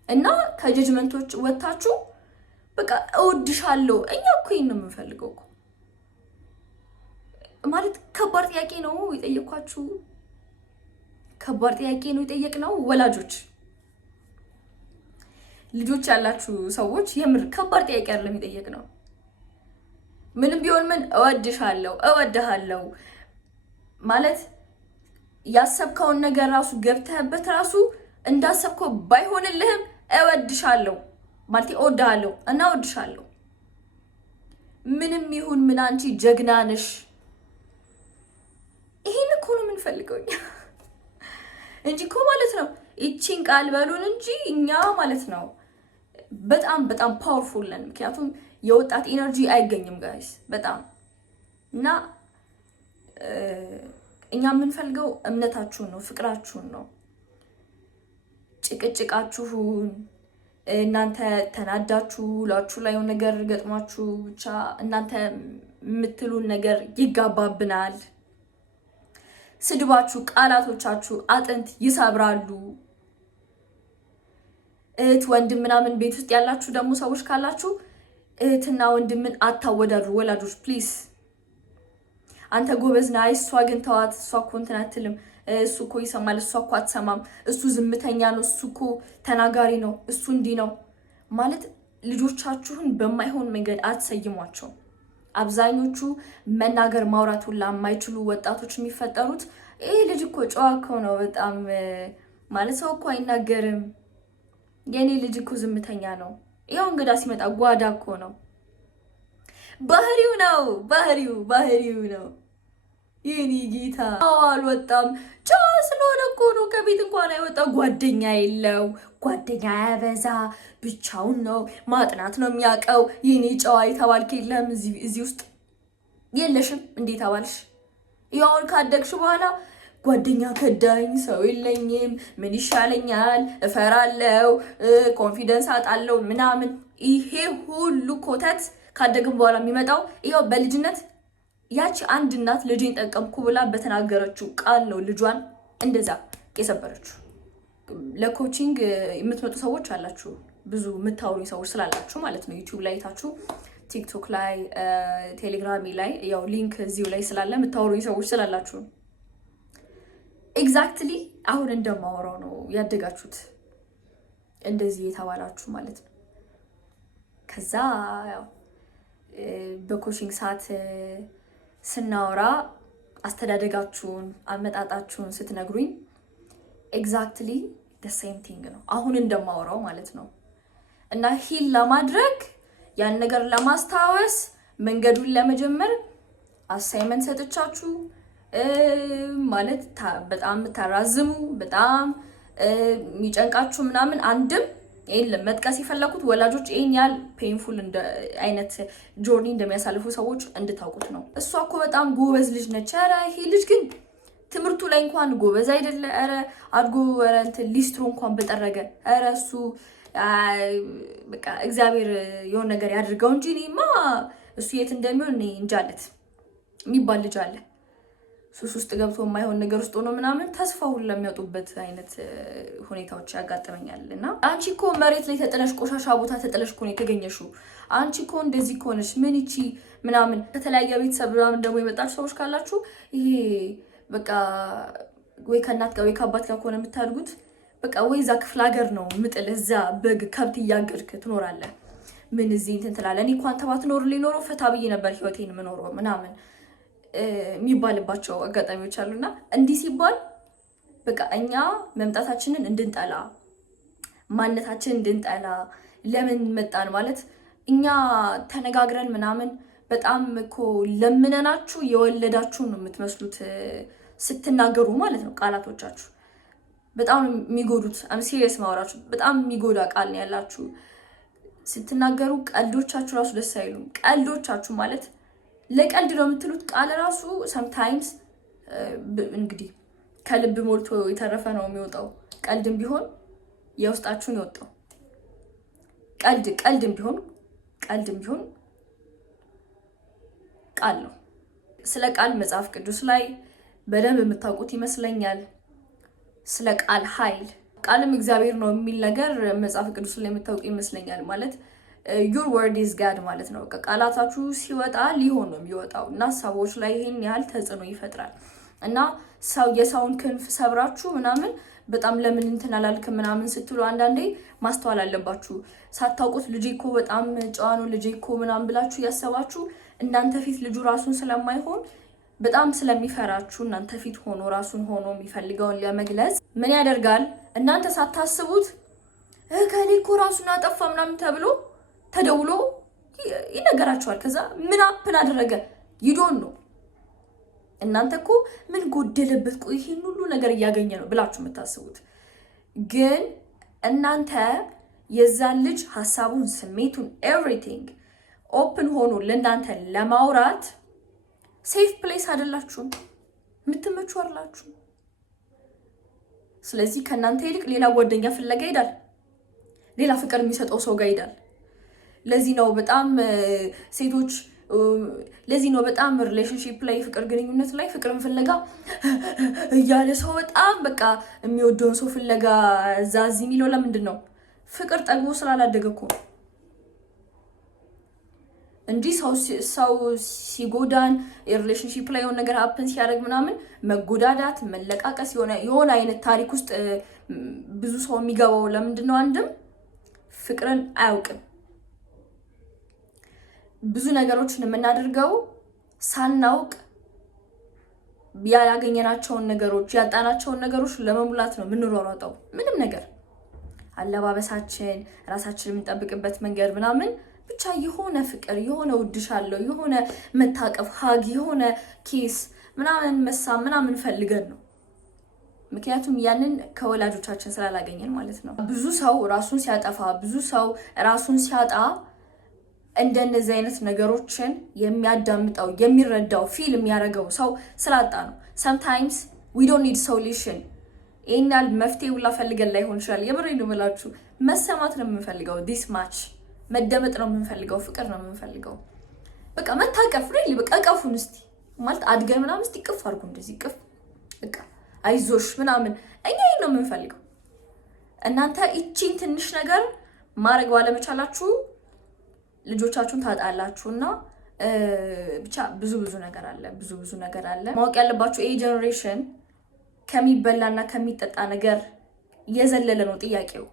እና ከጀጅመንቶች ወጣችሁ በቃ እወድሻለሁ። እኛ እኮ ይሄን ነው የምንፈልገው እኮ ማለት ከባድ ጥያቄ ነው የጠየኳችሁ። ከባድ ጥያቄ ነው የጠየቅነው። ወላጆች ልጆች ያላችሁ ሰዎች የምር ከባድ ጥያቄ አይደለም የጠየቅነው። ምንም ቢሆን ምን እወድሻለሁ እወድሃለሁ ማለት ያሰብከውን ነገር ራሱ ገብተህበት ራሱ እንዳሰብከው ባይሆንልህም እወድሻለሁ ማለት እወድሃለሁ እና እወድሻለሁ ምንም ይሁን ምን አንቺ ጀግና ነሽ። ይሄን እኮ ነው የምንፈልገው እንጂ እኮ ማለት ነው እቺን ቃል በሉን እንጂ እኛ ማለት ነው በጣም በጣም ፓወርፉል ነን። ምክንያቱም የወጣት ኢነርጂ አይገኝም ጋይስ በጣም እና እኛ የምንፈልገው እምነታችሁን ነው፣ ፍቅራችሁን ነው። ጭቅጭቃችሁን እናንተ ተናዳችሁ ላችሁ ላይ ነገር ገጥሟችሁ ብቻ እናንተ የምትሉን ነገር ይጋባብናል። ስድባችሁ፣ ቃላቶቻችሁ አጥንት ይሰብራሉ። እህት ወንድም ምናምን ቤት ውስጥ ያላችሁ ደግሞ ሰዎች ካላችሁ እህትና ወንድምን አታወዳድሩ። ወላጆች ፕሊዝ አንተ ጎበዝ ነህ፣ አይ እሷ ግን ተዋት፣ እሷ እኮ እንትን አትልም፣ እሱ እኮ ይሰማል፣ እሷ እኮ አትሰማም፣ እሱ ዝምተኛ ነው፣ እሱ እኮ ተናጋሪ ነው፣ እሱ እንዲህ ነው ማለት ልጆቻችሁን በማይሆን መንገድ አትሰይሟቸው። አብዛኞቹ መናገር ማውራት ሁላ የማይችሉ ወጣቶች የሚፈጠሩት ይሄ ልጅ እኮ ጨዋ እኮ ነው በጣም ማለት ሰው እኮ አይናገርም፣ የኔ ልጅ እኮ ዝምተኛ ነው፣ ያው እንግዳ ሲመጣ ጓዳ እኮ ነው። ባህሪው ነው ባህሪው ነው። የኔ ጌታ አልወጣም ጨዋ ስለሆነ እኮ ነው። ከቤት እንኳን አይወጣ፣ ጓደኛ የለው፣ ጓደኛ ያበዛ፣ ብቻውን ነው፣ ማጥናት ነው የሚያውቀው። የኔ ጨዋ የተባልክ የለም እዚህ ውስጥ የለሽም። እንዴት አባልሽ? ያውን ካደግሽ በኋላ ጓደኛ ከዳኝ፣ ሰው የለኝም፣ ምን ይሻለኛል፣ እፈራለሁ፣ ኮንፊደንስ አጣለሁ ምናምን። ይሄ ሁሉ ኮተት ካደግን በኋላ የሚመጣው ይኸው በልጅነት ያቺ አንድ እናት ልጅን ጠቀምኩ ብላ በተናገረችው ቃል ነው ልጇን እንደዛ የሰበረችው። ለኮቺንግ የምትመጡ ሰዎች አላችሁ፣ ብዙ የምታወሩኝ ሰዎች ስላላችሁ ማለት ነው። ዩቲዩብ ላይ ታችሁ፣ ቲክቶክ ላይ፣ ቴሌግራሚ ላይ ያው ሊንክ እዚሁ ላይ ስላለ የምታወሩኝ ሰዎች ስላላችሁ ኤግዛክትሊ አሁን እንደማወራው ነው ያደጋችሁት፣ እንደዚህ የተባላችሁ ማለት ነው። ከዛ ያው በኮቺንግ ሰዓት ስናወራ አስተዳደጋችሁን አመጣጣችሁን ስትነግሩኝ ኤግዛክትሊ the same thing ነው አሁን እንደማወራው ማለት ነው። እና ሂል ለማድረግ ያን ነገር ለማስታወስ መንገዱን ለመጀመር አሳይመንት ሰጥቻችሁ ማለት በጣም ታራዝሙ በጣም የሚጨንቃችሁ ምናምን አንድም የለም መጥቀስ የፈለኩት ወላጆች ይሄን ያህል ፔንፉል አይነት ጆርኒ እንደሚያሳልፉ ሰዎች እንድታውቁት ነው። እሷ እኮ በጣም ጎበዝ ልጅ ነች፣ ኧረ ይሄ ልጅ ግን ትምህርቱ ላይ እንኳን ጎበዝ አይደለ፣ ኧረ አድጎ ኧረ እንትን ሊስትሮ እንኳን በጠረገ፣ ኧረ እሱ በቃ እግዚአብሔር የሆነ ነገር ያድርገው እንጂ እኔማ እሱ የት እንደሚሆን እኔ እንጃለት የሚባል ልጅ አለ። ሱስ ውስጥ ገብቶ የማይሆን ነገር ውስጥ ሆኖ ምናምን ተስፋ ሁሉ ለሚያጡበት አይነት ሁኔታዎች ያጋጥመኛል። እና አንቺ እኮ መሬት ላይ ተጥለሽ ቆሻሻ ቦታ ተጥለሽ እኮ ነው የተገኘሽው፣ አንቺ እኮ እንደዚህ እኮ ነሽ፣ ምን ይቺ ምናምን። ከተለያየ ቤተሰብ ምናምን ደግሞ የመጣችሁ ሰዎች ካላችሁ ይሄ በቃ ወይ ከእናት ጋር ወይ ከአባት ጋር ከሆነ የምታድጉት በቃ ወይ እዛ ክፍለ ሀገር ነው ምጥል፣ እዛ በግ ከብት እያገድክ ትኖራለህ። ምን እዚህ እንትን ትላለህ። እኔ እንኳን ተባት ኖር ሊኖረው ፈታ ብዬ ነበር ህይወቴን የምኖረው ምናምን የሚባልባቸው አጋጣሚዎች አሉና እንዲህ ሲባል በቃ እኛ መምጣታችንን እንድንጠላ ማንነታችንን እንድንጠላ ለምን መጣን ማለት እኛ ተነጋግረን ምናምን በጣም እኮ ለምነናችሁ የወለዳችሁ ነው የምትመስሉት ስትናገሩ ማለት ነው። ቃላቶቻችሁ በጣም የሚጎዱት አም ሲሪየስ ማውራችሁ በጣም የሚጎዳ ቃል ነው ያላችሁ ስትናገሩ። ቀልዶቻችሁ ራሱ ደስ አይሉም። ቀልዶቻችሁ ማለት ለቀልድ ነው የምትሉት ቃል ራሱ ሰምታይምስ እንግዲህ ከልብ ሞልቶ የተረፈ ነው የሚወጣው። ቀልድም ቢሆን የውስጣችሁን ይወጣው። ቀልድም ቢሆን ቃል ነው። ስለ ቃል መጽሐፍ ቅዱስ ላይ በደንብ የምታውቁት ይመስለኛል። ስለ ቃል ኃይል ቃልም እግዚአብሔር ነው የሚል ነገር መጽሐፍ ቅዱስ ላይ የምታውቁ ይመስለኛል። ማለት your word is God ማለት ነው። ቃላታችሁ ሲወጣ ሊሆን ነው የሚወጣው እና ሰዎች ላይ ይሄን ያህል ተጽዕኖ ይፈጥራል። እና የሰውን ክንፍ ሰብራችሁ ምናምን በጣም ለምን እንትን አላልክም ምናምን ስትሉ አንዳንዴ ማስተዋል አለባችሁ። ሳታውቁት ልጄ እኮ በጣም ጨዋ ነው ልጄ እኮ ምናምን ብላችሁ ያሰባችሁ እናንተ ፊት ልጁ ራሱን ስለማይሆን በጣም ስለሚፈራችሁ እናንተ ፊት ሆኖ ራሱን ሆኖ የሚፈልገውን ለመግለጽ ምን ያደርጋል? እናንተ ሳታስቡት ከሌ እኮ ራሱን አጠፋ ምናምን ተብሎ ተደውሎ ይነገራችኋል። ከዛ ምን አፕል አደረገ ይዶን ነው። እናንተ እኮ ምን ጎደለበት ቆይ ይሄን ሁሉ ነገር እያገኘ ነው ብላችሁ የምታስቡት ግን እናንተ የዛን ልጅ ሐሳቡን ስሜቱን ኤቭሪቲንግ ኦፕን ሆኖ ለእናንተ ለማውራት ሴፍ ፕሌስ አይደላችሁም፣ የምትመቹ አይደላችሁ። ስለዚህ ከእናንተ ይልቅ ሌላ ጓደኛ ፍለጋ ይሄዳል፣ ሌላ ፍቅር የሚሰጠው ሰው ጋር ይሄዳል። ለዚህ ነው በጣም ሪሌሽንሺፕ ላይ ፍቅር ግንኙነት ላይ ፍቅርን ፍለጋ እያለ ሰው በጣም በቃ የሚወደውን ሰው ፍለጋ ዛዝ የሚለው ለምንድን ነው? ፍቅር ጠግቦ ስላላደገ እኮ ነው እንጂ ሰው ሲጎዳን ሪሌሽንሺፕ ላይ የሆነ ነገር ሀፕን ሲያደርግ ምናምን መጎዳዳት መለቃቀስ የሆነ አይነት ታሪክ ውስጥ ብዙ ሰው የሚገባው ለምንድን ነው? አንድም ፍቅርን አያውቅም። ብዙ ነገሮችን የምናደርገው ሳናውቅ ያላገኘናቸውን ነገሮች ያጣናቸውን ነገሮች ለመሙላት ነው የምንሯሯጠው። ምንም ነገር አለባበሳችን፣ ራሳችን የምንጠብቅበት መንገድ ምናምን ብቻ የሆነ ፍቅር የሆነ ውድሻለሁ የሆነ መታቀፍ ሀግ የሆነ ኪስ ምናምን መሳም ምናምን ፈልገን ነው። ምክንያቱም ያንን ከወላጆቻችን ስላላገኘን ማለት ነው። ብዙ ሰው ራሱን ሲያጠፋ ብዙ ሰው ራሱን ሲያጣ እንደነዚህ አይነት ነገሮችን የሚያዳምጠው የሚረዳው ፊል የሚያደርገው ሰው ስላጣ ነው። sometimes we don't need solution ይሄናል መፍትሄ ሁላ ፈልገን ላይሆን ይችላል። የምሬን ነው የምላችሁ። መሰማት ነው የምንፈልገው፣ this much መደመጥ ነው የምንፈልገው፣ ፍቅር ነው የምንፈልገው። በቃ መታቀፍ ሪሊ በቃ ቀፉን እስቲ ማለት አድገን ምናምን እስቲ ቅፍ አድርጉ እንደዚህ ቅፍ በቃ አይዞሽ ምናምን እኛ ይሄን ነው የምንፈልገው። እናንተ እቺን ትንሽ ነገር ማድረግ ባለመቻላችሁ ልጆቻችሁን ታጣላችሁና ብቻ ብዙ ነገር አለ። ማወቅ ያለባችሁ ይሄ ጀነሬሽን ከሚበላና ከሚጠጣ ነገር የዘለለ ነው ጥያቄው።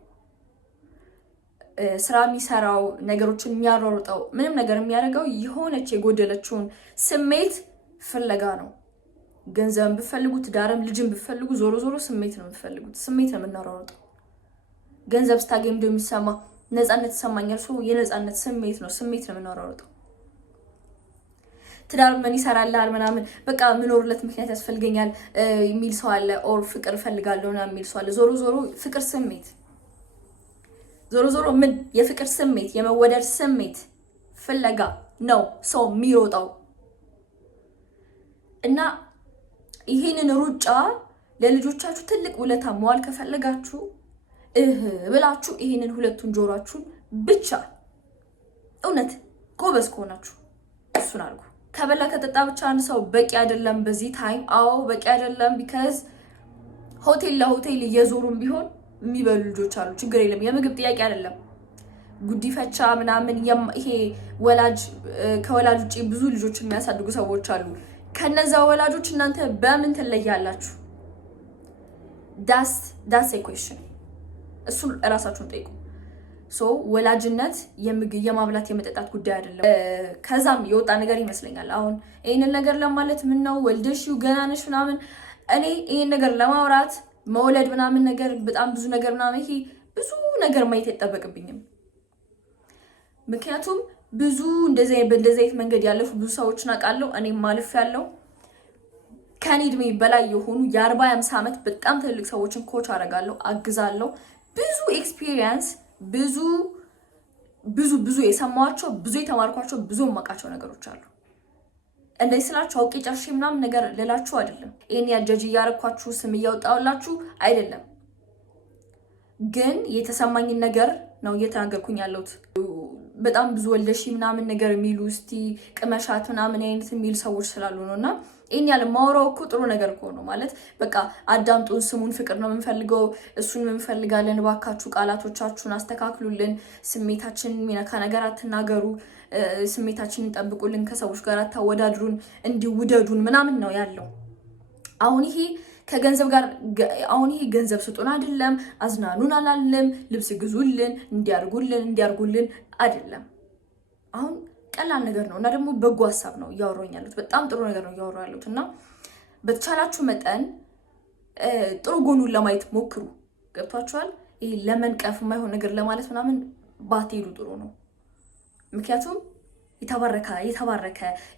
ስራ የሚሰራው ነገሮችን የሚያሯሩጠው ምንም ነገር የሚያደርገው የሆነች የጎደለችውን ስሜት ፍለጋ ነው። ገንዘብን ብፈልጉ ትዳርም ልጅን ብፈልጉ ዞሮ ስሜት ነው የምትፈልጉት። ስሜት ነው የምናሯሩጠው። ገንዘብ ስታገኝ እንደሚሰማ ነፃነት ተሰማኛል ሰው የነፃነት ስሜት ነው የምናሯሩጠው። ትዳር ምን ይሰራልሃል ምናምን በቃ ምኖርለት ምክንያት ያስፈልገኛል የሚል ሰው አለ። ኦር ፍቅር ፈልጋለሁ እና የሚል ሰው አለ። ዞሮ ፍቅር ስሜት ዞሮ ምን የፍቅር ስሜት የመወደድ ስሜት ፍለጋ ነው ሰው የሚሮጠው። እና ይሄንን ሩጫ ለልጆቻችሁ ትልቅ ውለታ መዋል ከፈለጋችሁ ብላችሁ ይሄንን ሁለቱን ጆሮአችሁን ብቻ እውነት ጎበዝ ከሆናችሁ እሱን አድርጉ። ከበላ ከጠጣ ብቻ አንድ ሰው በቂ አይደለም በዚህ ታይም። አዎ በቂ አይደለም። ቢካዝ ሆቴል ለሆቴል እየዞሩም ቢሆን የሚበሉ ልጆች አሉ። ችግር የለም። የምግብ ጥያቄ አይደለም። ጉዲፈቻ ምናምን ይሄ ከወላጅ ውጪ ብዙ ልጆች የሚያሳድጉ ሰዎች አሉ። ከነዛ ወላጆች እናንተ በምን ትለያላችሁ? ዳስ ኤ ኩዌስችን። እሱን እራሳችሁን ጠይቁ። ወላጅነት የማብላት የመጠጣት ጉዳይ አይደለም። ከዛም የወጣ ነገር ይመስለኛል። አሁን ይሄንን ነገር ለማለት ምን ነው ወልደሽው ገና ነሽ ምናምን እኔ ይሄን ነገር ለማውራት መውለድ ምናምን ነገር በጣም ብዙ ነገር ምናምን ይሄ ብዙ ነገር ማየት አይጠበቅብኝም። ምክንያቱም ብዙ እንደዚህ አይነት መንገድ ያለፉ ብዙ ሰዎችን አውቃለሁ። እኔም ማለፍ ያለው ከኔ እድሜ በላይ የሆኑ የ40-50 ዓመት በጣም ትልልቅ ሰዎችን ኮች አደርጋለሁ፣ አግዛለሁ። ብዙ ኤክስፒሪየንስ ብዙ የሰማኋቸው ብዙ የተማርኳቸው ብዙ የማውቃቸው ነገሮች አሉ። እንደዚህ ስላችሁ አውቄ ጨርሼ ምናምን ነገር ልላችሁ አይደለም። ይሄን ያጀጅ እያረኳችሁ ስም እያወጣሁላችሁ አይደለም። ግን የተሰማኝን ነገር ነው እየተናገርኩኝ ያለሁት። በጣም ብዙ ወልደሽ ምናምን ነገር የሚሉ እስቲ ቅመሻት ምናምን አይነት የሚሉ ሰዎች ስላሉ ነውና ይሄን ያለ ማውራው እኮ ጥሩ ነገር እኮ ነው ማለት በቃ አዳምጡን፣ ስሙን፣ ፍቅር ነው የምንፈልገው፣ እሱን እንፈልጋለን፣ ባካችሁ ቃላቶቻችሁን አስተካክሉልን፣ ስሜታችንን የሚነካ ነገር አትናገሩ፣ ስሜታችንን ጠብቁልን፣ ከሰዎች ጋር አታወዳድሩን፣ እንዲውደዱን ምናምን ነው ያለው። አሁን ይሄ ከገንዘብ ጋር ይሄ ገንዘብ ስጡን አይደለም፣ አዝናኑን አላለም፣ ልብስ ግዙልን፣ እንዲያርጉልን አይደለም። አሁን ቀላል ነገር ነው እና ደግሞ በጎ ሀሳብ ነው እያወራሁኝ ያለሁት። በጣም ጥሩ ነገር ነው እያወራሁ ያለሁት እና በተቻላችሁ መጠን ጥሩ ጎኑን ለማየት ሞክሩ። ገብቷችኋል? ይሄ ለመንቀፍ የማይሆን ነገር ለማለት ምናምን ባትሄዱ ጥሩ ነው። ምክንያቱም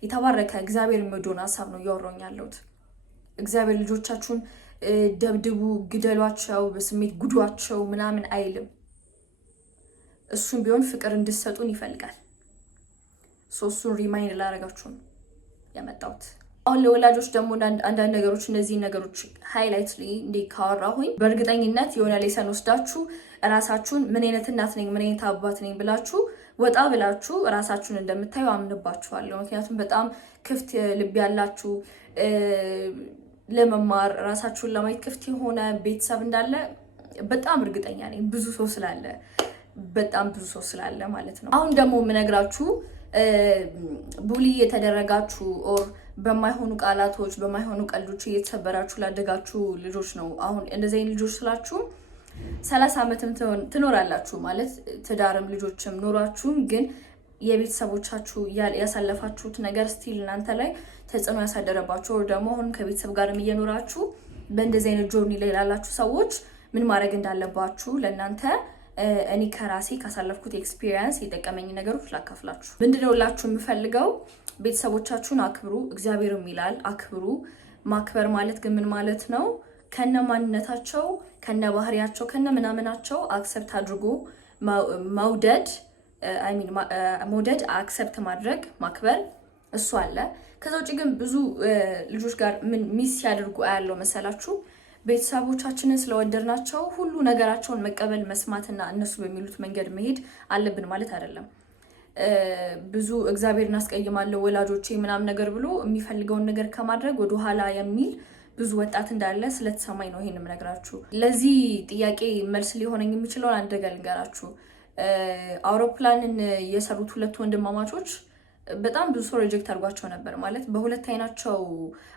የተባረከ እግዚአብሔር የሚወደውን ሀሳብ ነው እያወራሁኝ ያለሁት። እግዚአብሔር ልጆቻችሁን ደብድቡ፣ ግደሏቸው፣ በስሜት ጉዷቸው ምናምን አይልም። እሱም ቢሆን ፍቅር እንድትሰጡን ይፈልጋል። እሱን ሪማይንድ ላደርጋችሁ ነው ያመጣሁት። አሁን ለወላጆች ደግሞ አንዳንድ ነገሮች እነዚህ ነገሮች ሃይላይት ላይ እንዲህ ካወራሁኝ በእርግጠኝነት የሆነ ሌሰን ወስዳችሁ ራሳችሁን ምን አይነት እናት ነኝ ምን አይነት አባት ነኝ ብላችሁ ወጣ ብላችሁ ራሳችሁን እንደምታዩ አምንባችኋለሁ። ምክንያቱም በጣም ክፍት ልብ ያላችሁ ለመማር ራሳችሁን ለማየት ክፍት የሆነ ቤተሰብ እንዳለ በጣም እርግጠኛ ነኝ። በጣም ብዙ ሰው ስላለ ማለት ነው። አሁን ደግሞ የምነግራችሁ ቡሊ የተደረጋችሁ ኦር በማይሆኑ ቃላቶች በማይሆኑ ቀልዶች እየተሰበራችሁ ላደጋችሁ ልጆች ነው። አሁን እንደዚህ አይነት ልጆች ስላችሁ 30 ዓመትም ትኖራላችሁ ማለት ትዳርም ልጆችም ኖራችሁም ግን የቤተሰቦቻችሁ ያሳለፋችሁት ነገር ስቲል እናንተ ላይ ተጽዕኖ ያሳደረባችሁ ወር ደግሞ አሁን ከቤተሰብ ጋርም እየኖራችሁ በእንደዚህ አይነት ጆርኒ ላይ ላላችሁ ሰዎች ምን ማድረግ እንዳለባችሁ ለእናንተ እኔ ከራሴ ካሳለፍኩት ኤክስፒሪየንስ የጠቀመኝ ነገሮች ላካፍላችሁ። ምንድነው ላችሁ የምፈልገው ቤተሰቦቻችሁን አክብሩ። እግዚአብሔርም ይላል አክብሩ። ማክበር ማለት ግን ምን ማለት ነው? ከነ ማንነታቸው ከነ ባህሪያቸው ከነ ምናምናቸው አክሰፕት አድርጎ መውደድ አክሰፕት ማድረግ ማክበር እሱ አለ። ከዛ ውጭ ግን ብዙ ልጆች ጋር ምን ሚስ ያደርጉ ያለው መሰላችሁ? ቤተሰቦቻችንን ስለወደድናቸው ሁሉ ነገራቸውን መቀበል መስማትና እነሱ በሚሉት መንገድ መሄድ አለብን ማለት አይደለም። ብዙ እግዚአብሔር እናስቀይማለሁ ወላጆቼ ምናምን ነገር ብሎ የሚፈልገውን ነገር ከማድረግ ወደ ኋላ የሚል ብዙ ወጣት እንዳለ ስለተሰማኝ ነው ይሄን የምነግራችሁ። ለዚህ ጥያቄ መልስ ሊሆነኝ የሚችለው አንድ ነገር ልንገራችሁ። አውሮፕላንን የሰሩት ሁለት ወንድማማቾች በጣም ብዙ ሰው ሪጀክት አድርጓቸው ነበር። ማለት በሁለት አይናቸው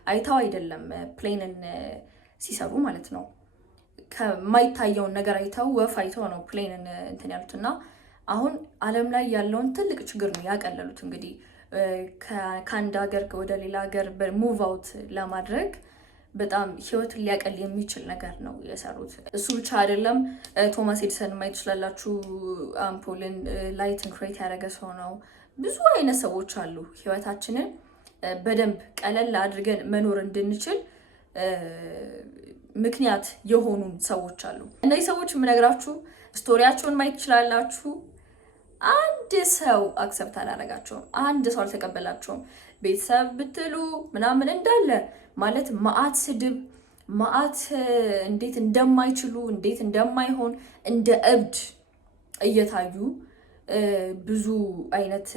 አይተው አይደለም ፕሌንን ሲሰሩ ማለት ነው። ከማይታየውን ነገር አይተው ወፍ አይተው ነው ፕሌንን እንትን ያሉትና አሁን ዓለም ላይ ያለውን ትልቅ ችግር ነው ያቀለሉት። እንግዲህ ከአንድ ሀገር ወደ ሌላ ሀገር ሙቭ አውት ለማድረግ በጣም ህይወትን ሊያቀል የሚችል ነገር ነው የሰሩት። እሱ ብቻ አይደለም። ቶማስ ኤዲሰን ማየት ትችላላችሁ። አምፖልን ላይትን ክሬት ያደረገ ሰው ነው። ብዙ አይነት ሰዎች አሉ ህይወታችንን በደንብ ቀለል አድርገን መኖር እንድንችል ምክንያት የሆኑ ሰዎች አሉ። እነዚህ ሰዎች የምነግራችሁ ስቶሪያቸውን ማየት ትችላላችሁ። አንድ ሰው አክሰፕት አላደረጋቸውም። አንድ ሰው አልተቀበላቸውም። ቤተሰብ ብትሉ ምናምን እንዳለ ማለት መዓት ስድብ፣ መዓት እንዴት እንደማይችሉ እንዴት እንደማይሆን እንደ እብድ እየታዩ ብዙ አይነት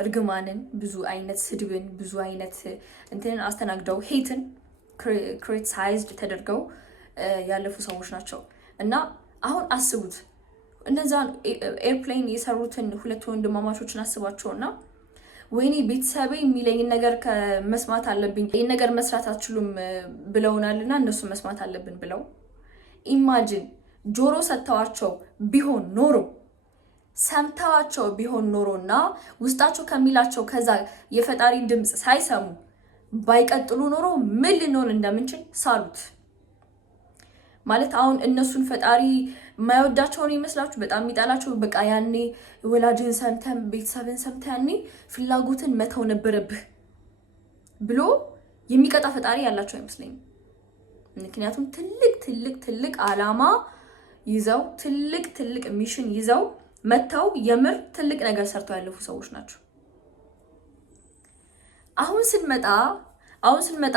እርግማንን፣ ብዙ አይነት ስድብን፣ ብዙ አይነት እንትንን አስተናግደው ሄትን ክሪቲሳይዝድ ተደርገው ያለፉ ሰዎች ናቸው። እና አሁን አስቡት እነዛን ኤርፕሌን የሰሩትን ሁለት ወንድማማቾችን አስባቸውና ወይኔ ቤተሰቤ የሚለኝን ነገር መስማት አለብኝ፣ ይህን ነገር መስራት አትችሉም ብለውናልና እነሱ መስማት አለብን ብለው ኢማጂን ጆሮ ሰጥተዋቸው ቢሆን ኖሮ ሰምተዋቸው ቢሆን ኖሮና ውስጣቸው ከሚላቸው ከዛ የፈጣሪን ድምፅ ሳይሰሙ ባይቀጥሉ ኖሮ ምን ልንሆን እንደምንችል ሳሉት። ማለት አሁን እነሱን ፈጣሪ የማይወዳቸውን ይመስላችሁ? በጣም የሚጣላቸው በቃ ያኔ ወላጅን ሰምተን ቤተሰብን ሰምተን ያኔ ፍላጎትን መተው ነበረብህ ብሎ የሚቀጣ ፈጣሪ ያላቸው አይመስለኝም። ምክንያቱም ትልቅ ዓላማ ይዘው ትልቅ ሚሽን ይዘው መተው የምር ትልቅ ነገር ሰርተው ያለፉ ሰዎች ናቸው። አሁን ስንመጣ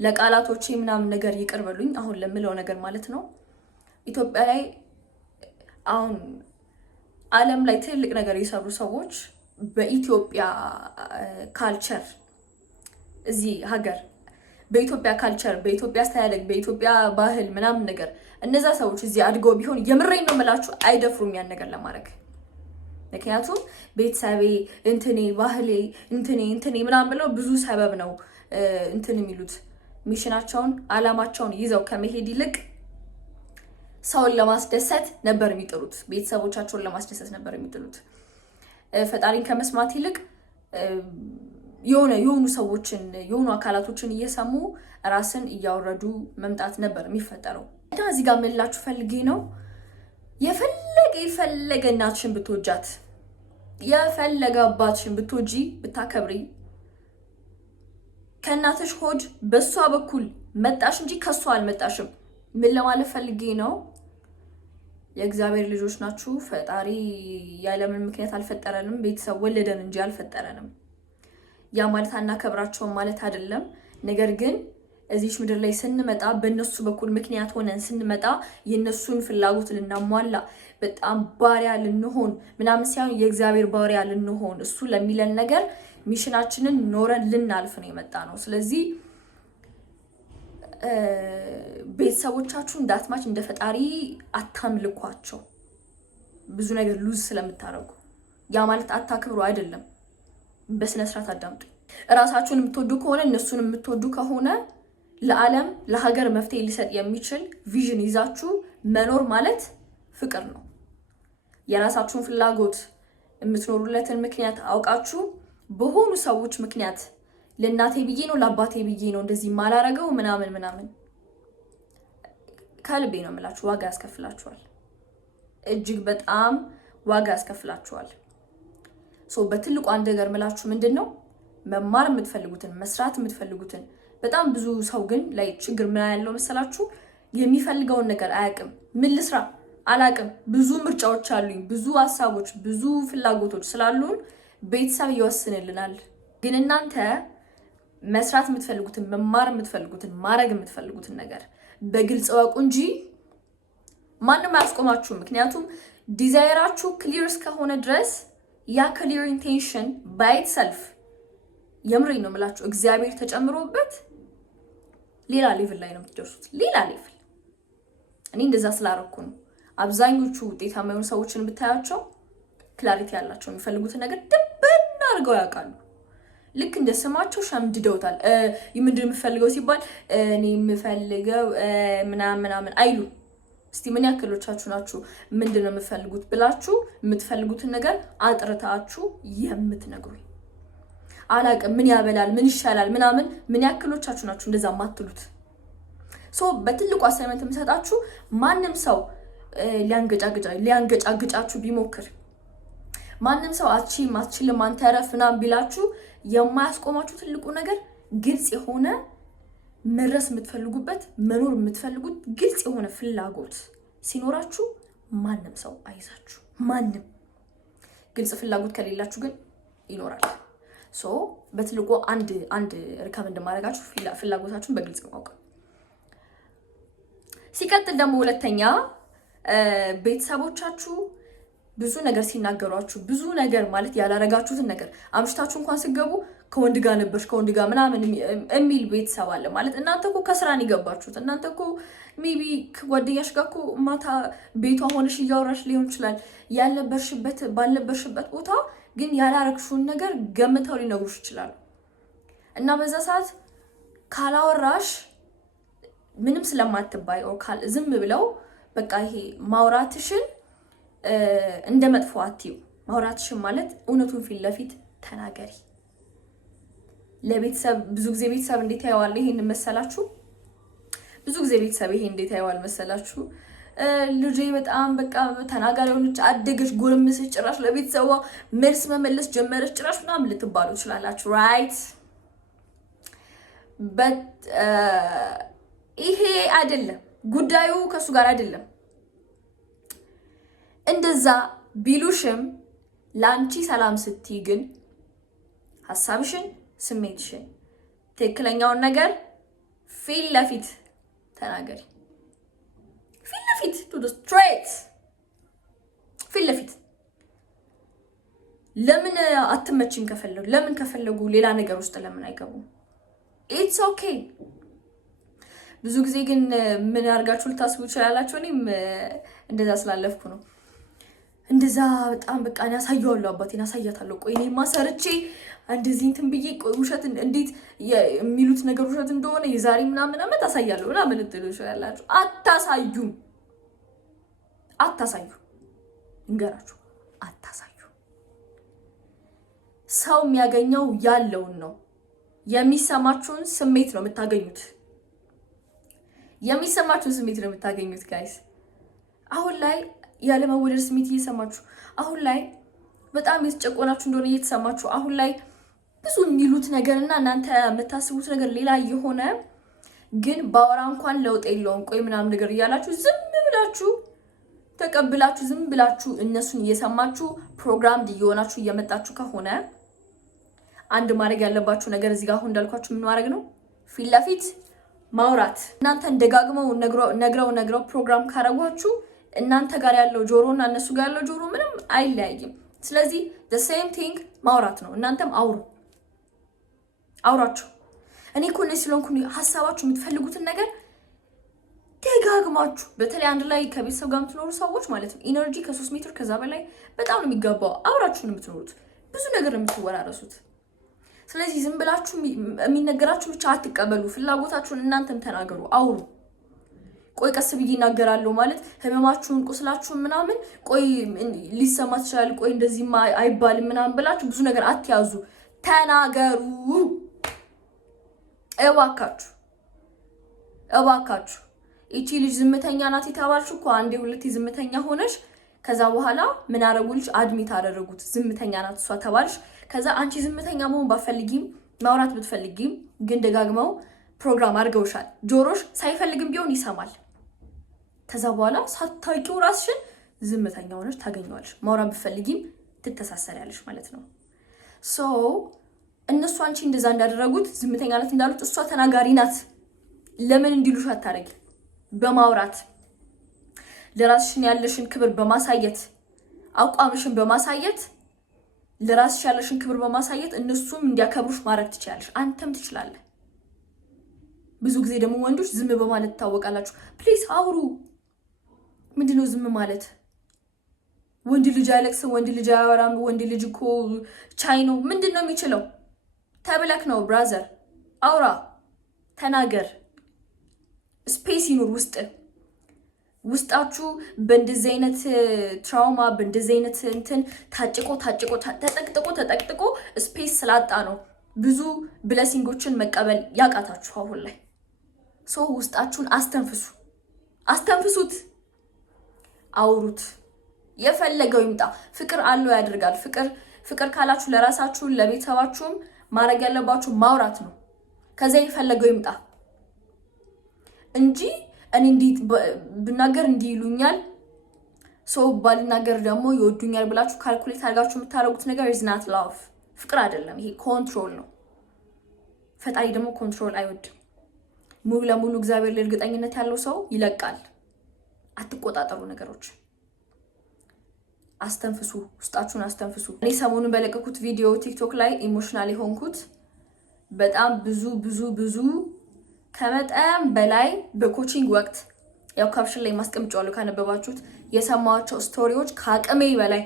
ለቃላቶቼ ምናምን ነገር ይቅር በሉኝ። አሁን ለምለው ነገር ማለት ነው ኢትዮጵያ ላይ አሁን ዓለም ላይ ትልቅ ነገር የሰሩ ሰዎች በኢትዮጵያ ካልቸር እዚህ ሀገር በኢትዮጵያ ካልቸር በኢትዮጵያ አስተዳደግ በኢትዮጵያ ባህል ምናምን ነገር እነዛ ሰዎች እዚህ አድገው ቢሆን የምሬን ነው የምላችሁ አይደፍሩም ያን ነገር ለማድረግ። ምክንያቱም ቤተሰቤ እንትኔ ባህሌ እንትኔ ምናምን ብለው ብዙ ሰበብ ነው እንትን የሚሉት ሚሽናቸውን አላማቸውን ይዘው ከመሄድ ይልቅ ሰውን ለማስደሰት ነበር የሚጥሩት። ቤተሰቦቻቸውን ለማስደሰት ነበር የሚጥሩት። ፈጣሪን ከመስማት ይልቅ የሆኑ ሰዎችን የሆኑ አካላቶችን እየሰሙ ራስን እያወረዱ መምጣት ነበር የሚፈጠረው። እና እዚህ ጋር ምላችሁ ፈልጌ ነው የፈለገ እናትሽን ብትወጃት የፈለገ አባትሽን ብትወጂ ብታከብሪ ከእናትሽ ሆድ በሷ በኩል መጣሽ እንጂ ከሷ አልመጣሽም። ምን ለማለት ፈልጌ ነው? የእግዚአብሔር ልጆች ናችሁ። ፈጣሪ ያለምን ምክንያት አልፈጠረንም። ቤተሰብ ወለደን እንጂ አልፈጠረንም። ያ ማለት አናከብራቸውም ማለት አይደለም። ነገር ግን እዚች ምድር ላይ ስንመጣ በእነሱ በኩል ምክንያት ሆነን ስንመጣ የእነሱን ፍላጎት ልናሟላ በጣም ባሪያ ልንሆን ምናምን ሳይሆን የእግዚአብሔር ባሪያ ልንሆን እሱ ለሚለን ነገር ሚሽናችንን ኖረን ልናልፍ ነው የመጣ ነው። ስለዚህ ቤተሰቦቻችሁ እንዳትማች እንደ ፈጣሪ አታምልኳቸው። ብዙ ነገር ሉዝ ስለምታረጉ ያ ማለት አታክብሩ አይደለም። በስነ ስርዓት አዳምጡ። እራሳችሁን የምትወዱ ከሆነ እነሱን የምትወዱ ከሆነ ለዓለም ለሀገር መፍትሄ ሊሰጥ የሚችል ቪዥን ይዛችሁ መኖር ማለት ፍቅር ነው። የራሳችሁን ፍላጎት የምትኖሩለትን ምክንያት አውቃችሁ በሆኑ ሰዎች ምክንያት ለእናቴ ብዬ ነው ለአባቴ ብዬ ነው እንደዚህ ማላረገው ምናምን ከልቤ ነው የምላችሁ፣ ዋጋ ያስከፍላችኋል። እጅግ በጣም ዋጋ ያስከፍላችኋል። በትልቁ አንድ ነገር ምላችሁ ምንድነው መማር የምትፈልጉትን መስራት የምትፈልጉትን በጣም ብዙ ሰው ግን ላይ ችግር ምን ያለው መሰላችሁ? የሚፈልገውን ነገር አያውቅም። ምን ልስራ አላውቅም። ብዙ ምርጫዎች አሉኝ፣ ብዙ ሀሳቦች፣ ብዙ ፍላጎቶች ስላሉን ቤተሰብ ይወስንልናል። ግን እናንተ መስራት የምትፈልጉትን መማር የምትፈልጉትን ማድረግ የምትፈልጉትን ነገር በግልጽ ወቁ እንጂ ማንም አያስቆማችሁ። ምክንያቱም ዲዛይራችሁ ክሊር እስከሆነ ድረስ ያ ክሊር ኢንቴንሽን ባይት ሰልፍ የምሬ ነው የምላችሁ እግዚአብሔር ተጨምሮበት ሌላ ሌቭል ላይ ነው የምትደርሱት። ሌላ ሌቭል። እኔ እንደዛ ስላረኩ ነው። አብዛኞቹ ውጤታማ የሆኑ ሰዎችን ብታያቸው ክላሪቲ ያላቸው የሚፈልጉትን ነገር ድብን አድርገው ያውቃሉ። ልክ እንደ ስማቸው ሸምድደውታል። ምንድን የምፈልገው ሲባል እኔ የምፈልገው ምናምን አይሉ። እስቲ ምን ያክሎቻችሁ ናችሁ ምንድን ነው የምፈልጉት ብላችሁ የምትፈልጉትን ነገር አጥርታችሁ የምትነግሩኝ? አላቅም ምን ያበላል ምን ይሻላል ምናምን ምን ያክሎቻችሁ ናችሁ እንደዛ ማትሉት? በትልቁ አሳይመንት የምሰጣችሁ ማንም ሰው ሊያንገጫግጫችሁ ቢሞክር ማንም ሰው አትችልም አንተ ረፍ ምናምን ቢላችሁ የማያስቆማችሁ ትልቁ ነገር ግልጽ የሆነ መድረስ የምትፈልጉበት መኖር የምትፈልጉት ግልጽ የሆነ ፍላጎት ሲኖራችሁ ማንም ሰው አይዛችሁ። ማንም ግልጽ ፍላጎት ከሌላችሁ ግን ይኖራል። በትልቁ አንድ ሪከመንድ ማድረጋችሁ ፍላጎታችሁን በግልጽ ማወቅ። ሲቀጥል ደግሞ ሁለተኛ ቤተሰቦቻችሁ ብዙ ነገር ሲናገሯችሁ ብዙ ነገር ማለት ያላረጋችሁትን ነገር አምሽታችሁ እንኳን ስገቡ ከወንድ ጋር ነበርሽ ከወንድ ጋር ምናምን የሚል ቤተሰብ አለ ማለት እናንተ እኮ ከስራን ይገባችሁት እናንተ እኮ ሜቢ ከጓደኛሽ ጋር እኮ ማታ ቤቷ ሆነሽ እያወራሽ ሊሆን ይችላል ባልነበርሽበት ቦታ ግን ያላረግሽውን ነገር ገምተው ሊነግሩሽ ይችላሉ። እና በዛ ሰዓት ካላወራሽ ምንም ስለማትባይ ዝም ብለው በቃ ይሄ ማውራትሽን እንደ መጥፎ አትዩ። ማውራትሽን ማለት እውነቱን ፊት ለፊት ተናገሪ። ለቤተሰብ ብዙ ጊዜ ቤተሰብ እንዴት ያየዋል ይሄን መሰላችሁ? ብዙ ጊዜ ቤተሰብ ይሄን እንዴት ያየዋል መሰላችሁ? ልጄ በጣም በቃ ተናጋሪ ሆነች አደገች ጎረመሰች ጭራሽ ለቤተሰቧ መልስ መመለስ ጀመረች ጭራሽ ምናምን ልትባሉ ትችላላችሁ። ራይት ይሄ አይደለም ጉዳዩ፣ ከሱ ጋር አይደለም። እንደዛ ቢሉሽም ላንቺ ሰላም ስትይ ግን ሐሳብሽን ስሜትሽን ትክክለኛውን ነገር ፊት ለፊት ተናገሪ። ፊት ለፊት ቱ ዘ ስትሬት ፊት ለፊት። ለምን አትመችም ከፈለጉ ለምን ከፈለጉ ሌላ ነገር ውስጥ ለምን አይገቡም? ኢትስ ኦኬ። ብዙ ጊዜ ግን ምን አድርጋችሁ ልታስቡ ትችላላችሁ። እኔም እንደዛ ስላለፍኩ ነው። እንደዛ በጣም በቃ እኔ አሳየዋለሁ አባቴን አሳያታለሁ። ቆይ እኔማ ሰርቼ እንደዚህ እንትን ብዬ ቆይ ውሸት እንዴት የሚሉት ነገር ውሸት እንደሆነ የዛሬ ምናምን አመት አሳያለሁ ምናምን ልትሉ ትችላላችሁ። አታሳዩ እንገራችሁ አታሳዩ። ሰው የሚያገኘው ያለውን ነው። የሚሰማችሁን ስሜት ነው የምታገኙት። የሚሰማችሁን ስሜት ነው የምታገኙት ጋይስ። አሁን ላይ ያለመወደድ ስሜት እየሰማችሁ፣ አሁን ላይ በጣም የተጨቆናችሁ እንደሆነ እየተሰማችሁ፣ አሁን ላይ ብዙ የሚሉት ነገርና እናንተ የምታስቡት ነገር ሌላ የሆነ ግን ባወራ እንኳን ለውጥ የለውም ቆይ ምናምን ነገር እያላችሁ ዝም ብላችሁ ተቀብላችሁ ዝም ብላችሁ እነሱን እየሰማችሁ ፕሮግራም እየሆናችሁ እየመጣችሁ ከሆነ አንድ ማድረግ ያለባችሁ ነገር እዚህ ጋር አሁን እንዳልኳችሁ ምን ማድረግ ነው? ፊት ለፊት ማውራት። እናንተን ደጋግመው ነግረው ፕሮግራም ካረጓችሁ እናንተ ጋር ያለው ጆሮና እነሱ ጋር ያለው ጆሮ ምንም አይለያይም። ስለዚህ the same thing ማውራት ነው። እናንተም አውራችሁ እኔ እኮ ነኝ ስለሆንኩ ሀሳባችሁ የምትፈልጉትን ነገር ደጋግማችሁ፣ በተለይ አንድ ላይ ከቤተሰብ ጋር የምትኖሩ ሰዎች ማለት ነው ኢነርጂ ከ3 ሜትር ከዛ በላይ በጣም ነው የሚገባው። አብራችሁ ነው የምትኖሩት፣ ብዙ ነገር ነው የምትወራረሱት። ስለዚህ ዝም ብላችሁ የሚነገራችሁ ብቻ አትቀበሉ። ፍላጎታችሁን እናንተም ተናገሩ፣ አውሩ። ቆይ ቀስ ብዬ እናገራለሁ ማለት ህመማችሁን፣ ቁስላችሁን ምናምን ቆይ ሊሰማ ይችላል፣ ቆይ እንደዚህማ አይባልም ምናምን ብላችሁ ብዙ ነገር አትያዙ፣ ተናገሩ። እባካችሁ እቺ ልጅ ዝምተኛ ናት የተባልሽ እኮ አንዴ ሁለቴ ዝምተኛ ሆነሽ ከዛ በኋላ ምን አረጉልሽ? አድሚት አደረጉት። ዝምተኛ ናት እሷ ተባልሽ። ከዛ አንቺ ዝምተኛ መሆን ባፈልጊም ማውራት ብትፈልጊም ግን ደጋግመው ፕሮግራም አድርገውሻል። ጆሮሽ ሳይፈልግም ቢሆን ይሰማል። ከዛ በኋላ ሳታውቂው ራስሽን ዝምተኛ ሆነሽ ታገኘዋለሽ። ማውራት ብትፈልጊም ትተሳሰሪያለሽ ማለት ነው። ሶ እነሱ አንቺ እንደዛ እንዳደረጉት ዝምተኛ ናት እንዳሉት እሷ ተናጋሪ ናት ለምን እንዲሉሽ አታረጊ? በማውራት ለራስሽን ያለሽን ክብር በማሳየት አቋምሽን በማሳየት ለራስሽ ያለሽን ክብር በማሳየት እነሱም እንዲያከብሩሽ ማድረግ ትችላለሽ። አንተም ትችላለህ። ብዙ ጊዜ ደግሞ ወንዶች ዝም በማለት ታወቃላችሁ። ፕሊዝ አውሩ። ምንድነው ዝም ማለት? ወንድ ልጅ አይለቅስም፣ ወንድ ልጅ አያወራም፣ ወንድ ልጅ እኮ ቻይ ነው። ምንድነው የሚችለው? ተብለክ ነው ብራዘር። አውራ፣ ተናገር። ስፔስ ይኑር ውስጣችሁ በእንደዚህ አይነት ትራውማ በእንደዚህ አይነት እንትን ተጠቅጥቆ ስፔስ ስላጣ ነው ብዙ ብለሲንጎችን መቀበል ያቃታችሁ አሁን ላይ። ሰው ውስጣችሁን አስተንፍሱት፣ አውሩት። የፈለገው ይምጣ። ፍቅር አለው ያደርጋል። ፍቅር ካላችሁ ለራሳችሁ ለቤተሰባችሁም ማድረግ ያለባችሁ ማውራት ነው። ከዛ የፈለገው ይምጣ እንጂ እኔ ብናገር እንዲህ ይሉኛል ሰው ባልናገር ደግሞ ይወዱኛል ብላችሁ ካልኩሌት አድርጋችሁ የምታደርጉት ነገር is not love። ፍቅር አይደለም፣ ይሄ ኮንትሮል ነው። ፈጣሪ ደግሞ ኮንትሮል አይወድም። ሙሉ ለሙሉ እግዚአብሔር ላይ እርግጠኝነት ያለው ሰው ይለቃል። አትቆጣጠሩ ነገሮች። አስተንፍሱ፣ ውስጣችሁን አስተንፍሱ። እኔ ሰሞኑን በለቀኩት ቪዲዮ ቲክቶክ ላይ ኢሞሽናል ሆንኩት። በጣም ብዙ ከመጠን በላይ በኮቺንግ ወቅት ያው ካፕሽን ላይ ማስቀምጫለሁ ካነበባችሁት የሰማኋቸው ስቶሪዎች ከአቅሜ በላይ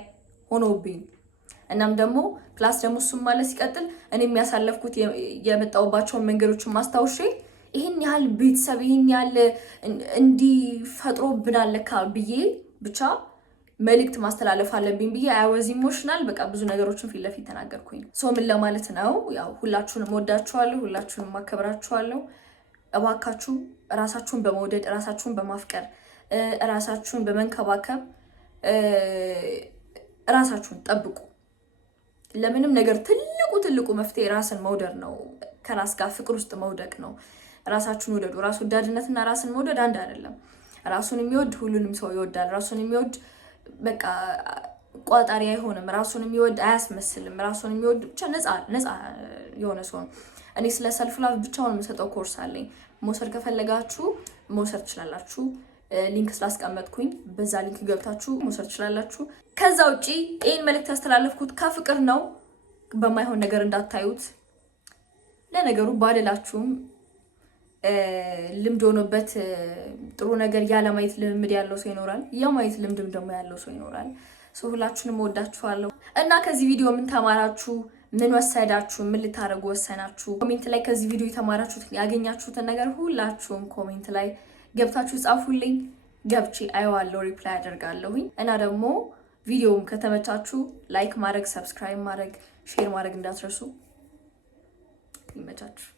ሆኖብኝ እናም ደግሞ ፕላስ ደግሞ እሱም ማለት ሲቀጥል እኔ የሚያሳለፍኩት የመጣሁባቸውን መንገዶችን ማስታወሼ ይሄን ያህል ቤተሰብ ይሄን ያህል እንዲፈጥሮብናል ለካ ብዬ ብቻ መልእክት ማስተላለፍ አለብኝ ብዬ አይወዝ ኢሞሽናል። በቃ ብዙ ነገሮችን ፊት ለፊት ተናገርኩኝ። ሶ ምን ለማለት ነው? ያው ሁላችሁንም ወዳችኋለሁ፣ ሁላችሁንም ማከብራችኋለሁ። እባካችሁ ራሳችሁን በመውደድ ራሳችሁን በማፍቀር ራሳችሁን በመንከባከብ ራሳችሁን ጠብቁ። ለምንም ነገር ትልቁ መፍትሄ ራስን መውደድ ነው። ከራስ ጋር ፍቅር ውስጥ መውደቅ ነው። ራሳችሁን ውደዱ። ራስ ወዳድነትና ራስን መውደድ አንድ አይደለም። ራሱን የሚወድ ሁሉንም ሰው ይወዳል። ራሱን የሚወድ በቃ ቋጣሪ አይሆንም። ራሱን የሚወድ አያስመስልም። ራሱን የሚወድ ብቻ ነፃ የሆነ ሰው ነው። እኔ ስለ ሰልፍ ላቭ ብቻውን የምሰጠው ኮርስ አለኝ። መውሰድ ከፈለጋችሁ መውሰድ ትችላላችሁ። ሊንክ ስላስቀመጥኩኝ በዛ ሊንክ ገብታችሁ መውሰድ ትችላላችሁ። ከዛ ውጪ ይሄን መልእክት ያስተላለፍኩት ከፍቅር ነው። በማይሆን ነገር እንዳታዩት። ለነገሩ ባልላችሁም ልምድ ሆኖበት ጥሩ ነገር ያለ ማየት ልምድ ያለው ሰው ይኖራል። የማየት ልምድም ደግሞ ያለው ሰው ይኖራል። ሰው ሁላችሁንም ወዳችኋለሁ እና ከዚህ ቪዲዮ ምን ተማራችሁ? ምን ወሰዳችሁ? ምን ልታረጉ ወሰናችሁ? ኮሜንት ላይ ከዚህ ቪዲዮ የተማራችሁትን ያገኛችሁትን ነገር ሁላችሁም ኮሜንት ላይ ገብታችሁ ጻፉልኝ። ገብቼ አየዋለሁ፣ ሪፕላይ አደርጋለሁኝ እና ደግሞ ቪዲዮውም ከተመቻችሁ ላይክ ማድረግ፣ ሰብስክራይብ ማድረግ፣ ሼር ማድረግ እንዳትረሱ። ይመቻችሁ።